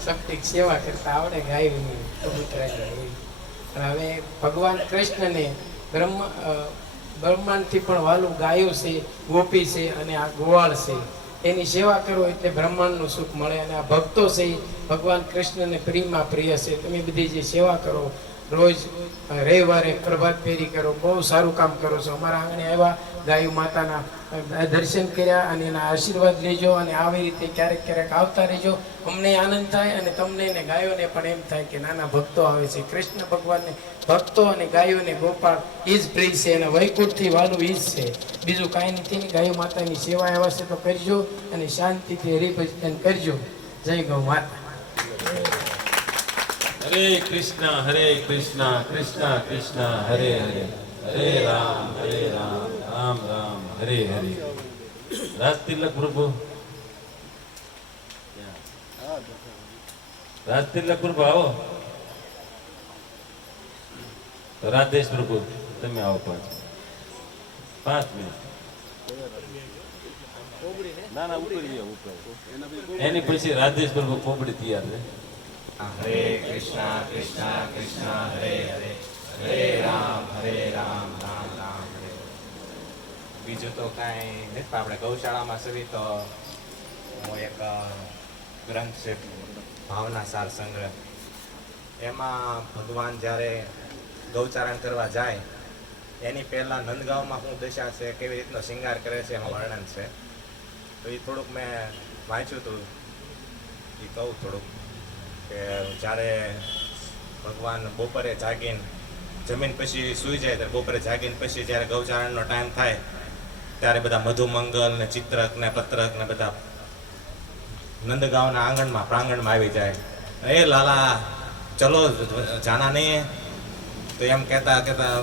શક્તિ સેવા કરતા આવડે ગાયની કબૂતરાની. પણ હવે ભગવાન કૃષ્ણને બ્રહ્માંડથી પણ વાલું ગાયો છે, ગોપી છે અને આ ગોવાળ છે. એની સેવા કરો એટલે બ્રહ્માંડનું સુખ મળે. અને આ ભક્તો છે એ ભગવાન કૃષ્ણને પ્રિયમાં પ્રિય છે. તમે બધી જે સેવા કરો, રોજ રવિવારે પ્રભાત ફેરી કરો, બહુ સારું કામ કરો છો. અમારા આંગણે આવ્યા, ગાયું માતાના દર્શન કર્યા અને એના આશીર્વાદ લેજો. અને આવી રીતે ક્યારેક ક્યારેક આવતા રહેજો. અમને આનંદ થાય અને તમને ને ગાયોને પણ એમ થાય કે નાના ભક્તો આવે છે. કૃષ્ણ ભગવાનને ભક્તો અને ગાયોને ગોપાળ એ જ પ્રિય છે અને વૈકુંઠથી વાલું એ જ છે, બીજું કાંઈ નથી. ગાયો માતાની સેવા આવ્યા છે તો કરજો અને શાંતિથી હરિભજન કરજો. જય ગૌ માતા. હરે કૃષ્ણ કૃષ્ણ કૃષ્ણ હરે હરે, હરે રામ રામ રામ હરે હરે. રાજ તિલક પ્રભુ, રાજ તિલક પ્રભુ આવો. રાધેશ પ્રભુ તમે આવો 5 મિનિટ. ના ના ઉપર એની પછી રાધેશ પ્રભુ પોપડી તૈયાર છે. હરે કૃષ્ણ કૃષ્ણ હરે હરે, હરે રામ રામ રામ હરે. બીજું તો કાંઈ નથી, પણ આપણે ગૌશાળામાં સવી તો હું એક ગ્રંથ છે ભાવના સાર સંગ્રહ, એમાં ભગવાન જ્યારે ગૌચારણ કરવા જાય એની પહેલાં નંદગાંવમાં શું દશા છે, કેવી રીતનો શૃંગાર કરે છે એમાં વર્ણન છે. તો એ થોડુંક મેં વાંચ્યું હતું, એ કહું થોડુંક કે જ્યારે ભગવાન બપોરે જાગીને જમીન પછી સૂઈ જાય ત્યારે બપોરે જાગીને પછી જ્યારે ગૌચારણનો ટાઈમ થાય ત્યારે બધા મધુમંગલ ને ચિત્રક ને પત્રક ને બધા નંદગાંવના આંગણમાં પ્રાંગણમાં આવી જાય. એ લાલા ચલો જાના નહીં, તો એમ કહેતા કહેતા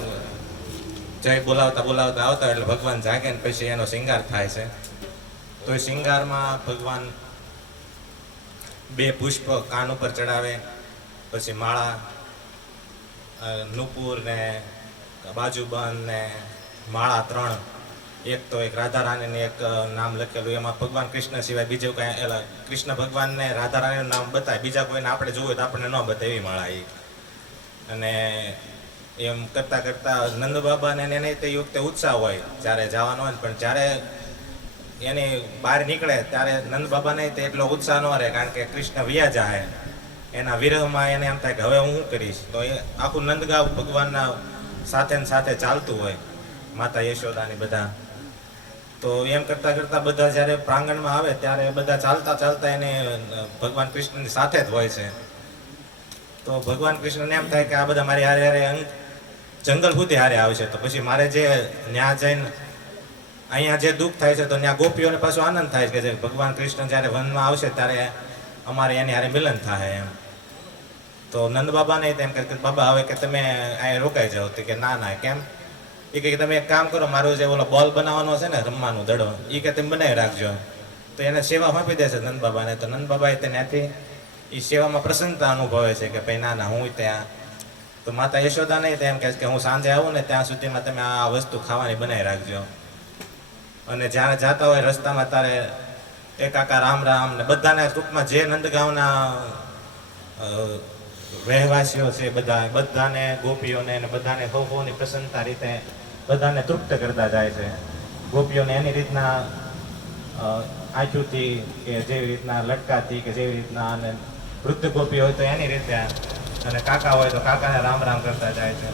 જય બોલાવતા બોલાવતા આવતા એટલે ભગવાન જાગે ને પછી એનો શૃંગાર થાય છે. તો એ શૃંગારમાં ભગવાન 2 પુષ્પ કાન ઉપર ચડાવે, પછી માળા, નુપુર ને બાજુબંધ ને માળા 3, એક તો એક રાધા રાણીને એક નામ લખેલું, એમાં ભગવાન કૃષ્ણ સિવાય બીજું કાંઈ એલા કૃષ્ણ ભગવાનને રાધા રાણીનું નામ બતાવે, બીજા કોઈને આપણે જોવું તો આપણને ન બતાવે એવી માળા એ. અને એમ કરતાં કરતાં નંદ બાબાને એને તે વખતે ઉત્સાહ હોય જ્યારે જવાનો હોય, પણ જ્યારે એની બહાર નીકળે ત્યારે નંદ બાબાને તે એટલો ઉત્સાહ ન રહે, કારણ કે કૃષ્ણ વ્યા જાય. એના વિરહમાં એને એમ થાય કે હવે હું શું કરીશ. તો એ આખું નંદગાંવ ભગવાનના સાથે ને સાથે ચાલતું હોય, માતા યશોદાની બધા. તો એમ કરતાં કરતાં બધા જ્યારે પ્રાંગણમાં આવે ત્યારે બધા ચાલતા ચાલતા એને ભગવાન કૃષ્ણની સાથે જ હોય છે. તો ભગવાન કૃષ્ણને એમ થાય કે આ બધા મારી હારે હારે જંગલ સુધી હારે આવશે, તો પછી મારે જે ન્યા જઈને અહીંયા જે દુઃખ થાય છે તો ત્યાં ગોપીઓને પાછો આનંદ થાય કે જે ભગવાન કૃષ્ણ જ્યારે વનમાં આવશે ત્યારે અમારે એની હારે મિલન થાય એમ. તો નંદ બાબાને એમ કે બાબા હવે કે તમે અહીંયા રોકાઈ જાઓ. તો કે ના ના કેમ? એ કે તમે એક કામ કરો, મારો જે ઓલો બોલ બનાવવાનો છે ને રમવાનું દડો, એ કે તમે બનાવી રાખજો. તો એને સેવા આપી દે છે નંદ બાબાને. તો નંદ બાબાએ ત્યાંથી એ સેવામાં પ્રસન્નતા અનુભવે છે કે ભાઈ ના ના હું ત્યાં. તો માતા યશોદાને તેમ કહે છે કે હું સાંજે આવું ને ત્યાં સુધીમાં તમે આ વસ્તુ ખાવાની બનાવી રાખજો. અને જ્યારે જતા હોય રસ્તામાં તારે એ કાકા રામ રામ ને બધાને ટૂંકમાં જે નંદગાંવના રહેવાસીઓ છે બધાને ગોપીઓને અને બધાને હોની પ્રસન્નતા રીતે બધાને તૃપ્ત કરતા જાય છે. ગોપીઓને એની રીતના આંચુથી કે જેવી રીતના લટકાથી કે જેવી રીતના, અને વૃદ્ધ ગોપી હોય તો એની રીતે, અને કાકા હોય તો કાકાને રામ રામ કરતા જાય છે.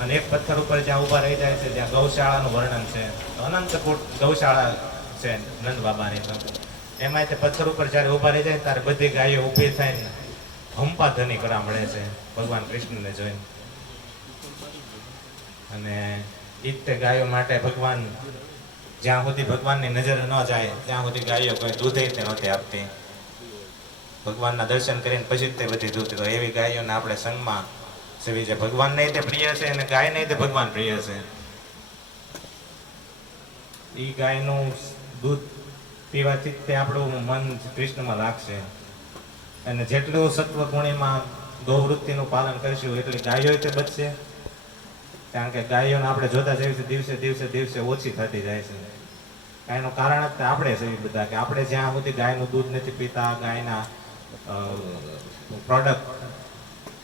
અને એક પથ્થર ઉપર જ્યાં ઊભા રહી જાય છે ત્યાં ગૌશાળાનું વર્ણન છે. અનંતકોટ ગૌશાળા છે નંદ બાબાની. તો એમાં તે પથ્થર ઉપર જ્યારે ઊભા રહી જાય ત્યારે બધી ગાયો ઊભી થઈને હંપાધની કરવા મળે છે ભગવાન કૃષ્ણને જોઈને. અને એ જ તે ગાયો માટે ભગવાન જ્યાં સુધી ભગવાનની નજર ન જાય ત્યાં સુધી ગાયો કોઈ દૂધે તે નહોતી આપતી. ભગવાનના દર્શન કરીને પછી જ તે બધી દૂધ. તો એવી ગાયોને આપણે સંગમાં સેવી છે. ભગવાનને તે પ્રિય છે અને ગાયને તે ભગવાન પ્રિય છે. એ ગાયનું દૂધ પીવાથી તે આપણું મન કૃષ્ણમાં લાગશે. અને જેટલું સત્વ ગુણીમાં ગૌવૃત્તિનું પાલન કરીશું એટલી ગાયો તે બચશે. કારણ કે ગાયોને આપણે જોતા જઈએ છીએ દિવસે દિવસે દિવસે ઓછી થતી જાય છે. એનું કારણ જ આપણે છે બધા, કે આપણે જ્યાં સુધી ગાયનું દૂધ નથી પીતા, ગાયના પ્રોડક્ટ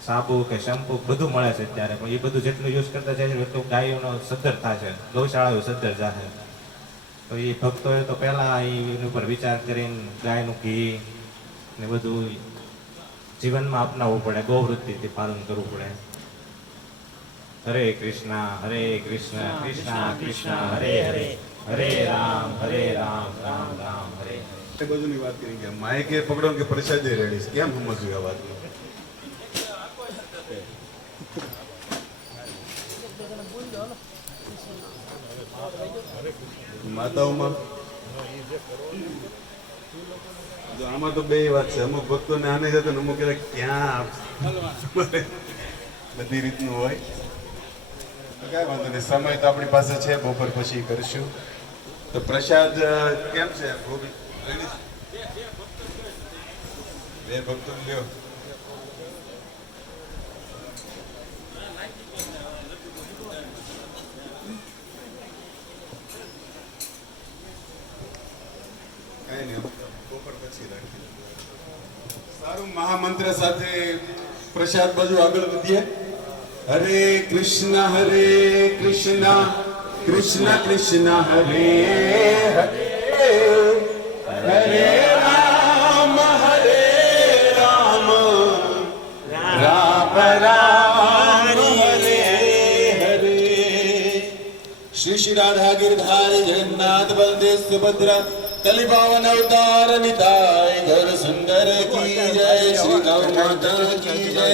સાબુ કે શેમ્પુ બધું મળે છે અત્યારે, પણ એ બધું જેટલું યુઝ કરતા જાય છે એટલું ગાયોનો સદ્ધર થશે, ગૌશાળાઓ સદ્ધર જશે. તો એ ભક્તોએ તો પહેલાં એની ઉપર વિચાર કરીને ગાયનું ઘી ને બધું જીવનમાં અપનાવવું પડે, ગૌવૃત્તિથી પાલન કરવું પડે. હરે કૃષ્ણ કૃષ્ણ કૃષ્ણ હરે હરે, હરે રામ રામ રામ હરે હરે. એ બધુંની વાત કરી ગયા. માઇકે પકડો કે પ્રસાદે રેડી છે, કેમ સમજવું આ વાતને? માતાઓમાં જો આમાં તો બે વાત છે. અમુક ભક્તોને આને જતો ને અમુક કહેવાય ક્યાં બધી રીતનું હોય. કઈ વાંધો નહીં, સમય તો આપણી પાસે છે, બપોર પછી કરીશું. તો પ્રસાદ કેમ છે? ગોબી રેડી છે? બે ભક્તો લ્યો. કઈ નહીં, બપોર પછી રાખીએ. સારું, મહામંત્ર સાથે પ્રસાદ બાજુ આગળ વધીએ. હરે કૃષ્ણ કૃષ્ણ કૃષ્ણ હરે હરે, હરે રામ રામ રામ હરે હરે. શ્રી શ્રી રાધા ગિરધારી જગન્નાથ બલદેવ સુભદ્રા કલિ પાવન અવતાર નિતાય ઘર સુંદર કી જય, શ્રી ગૌ માતા કી જય,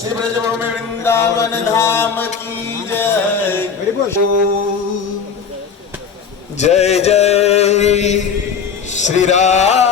શ્રી બ્રજભૂમિ વૃંદાવન ધામ કી જય. જય જય શ્રી રામ.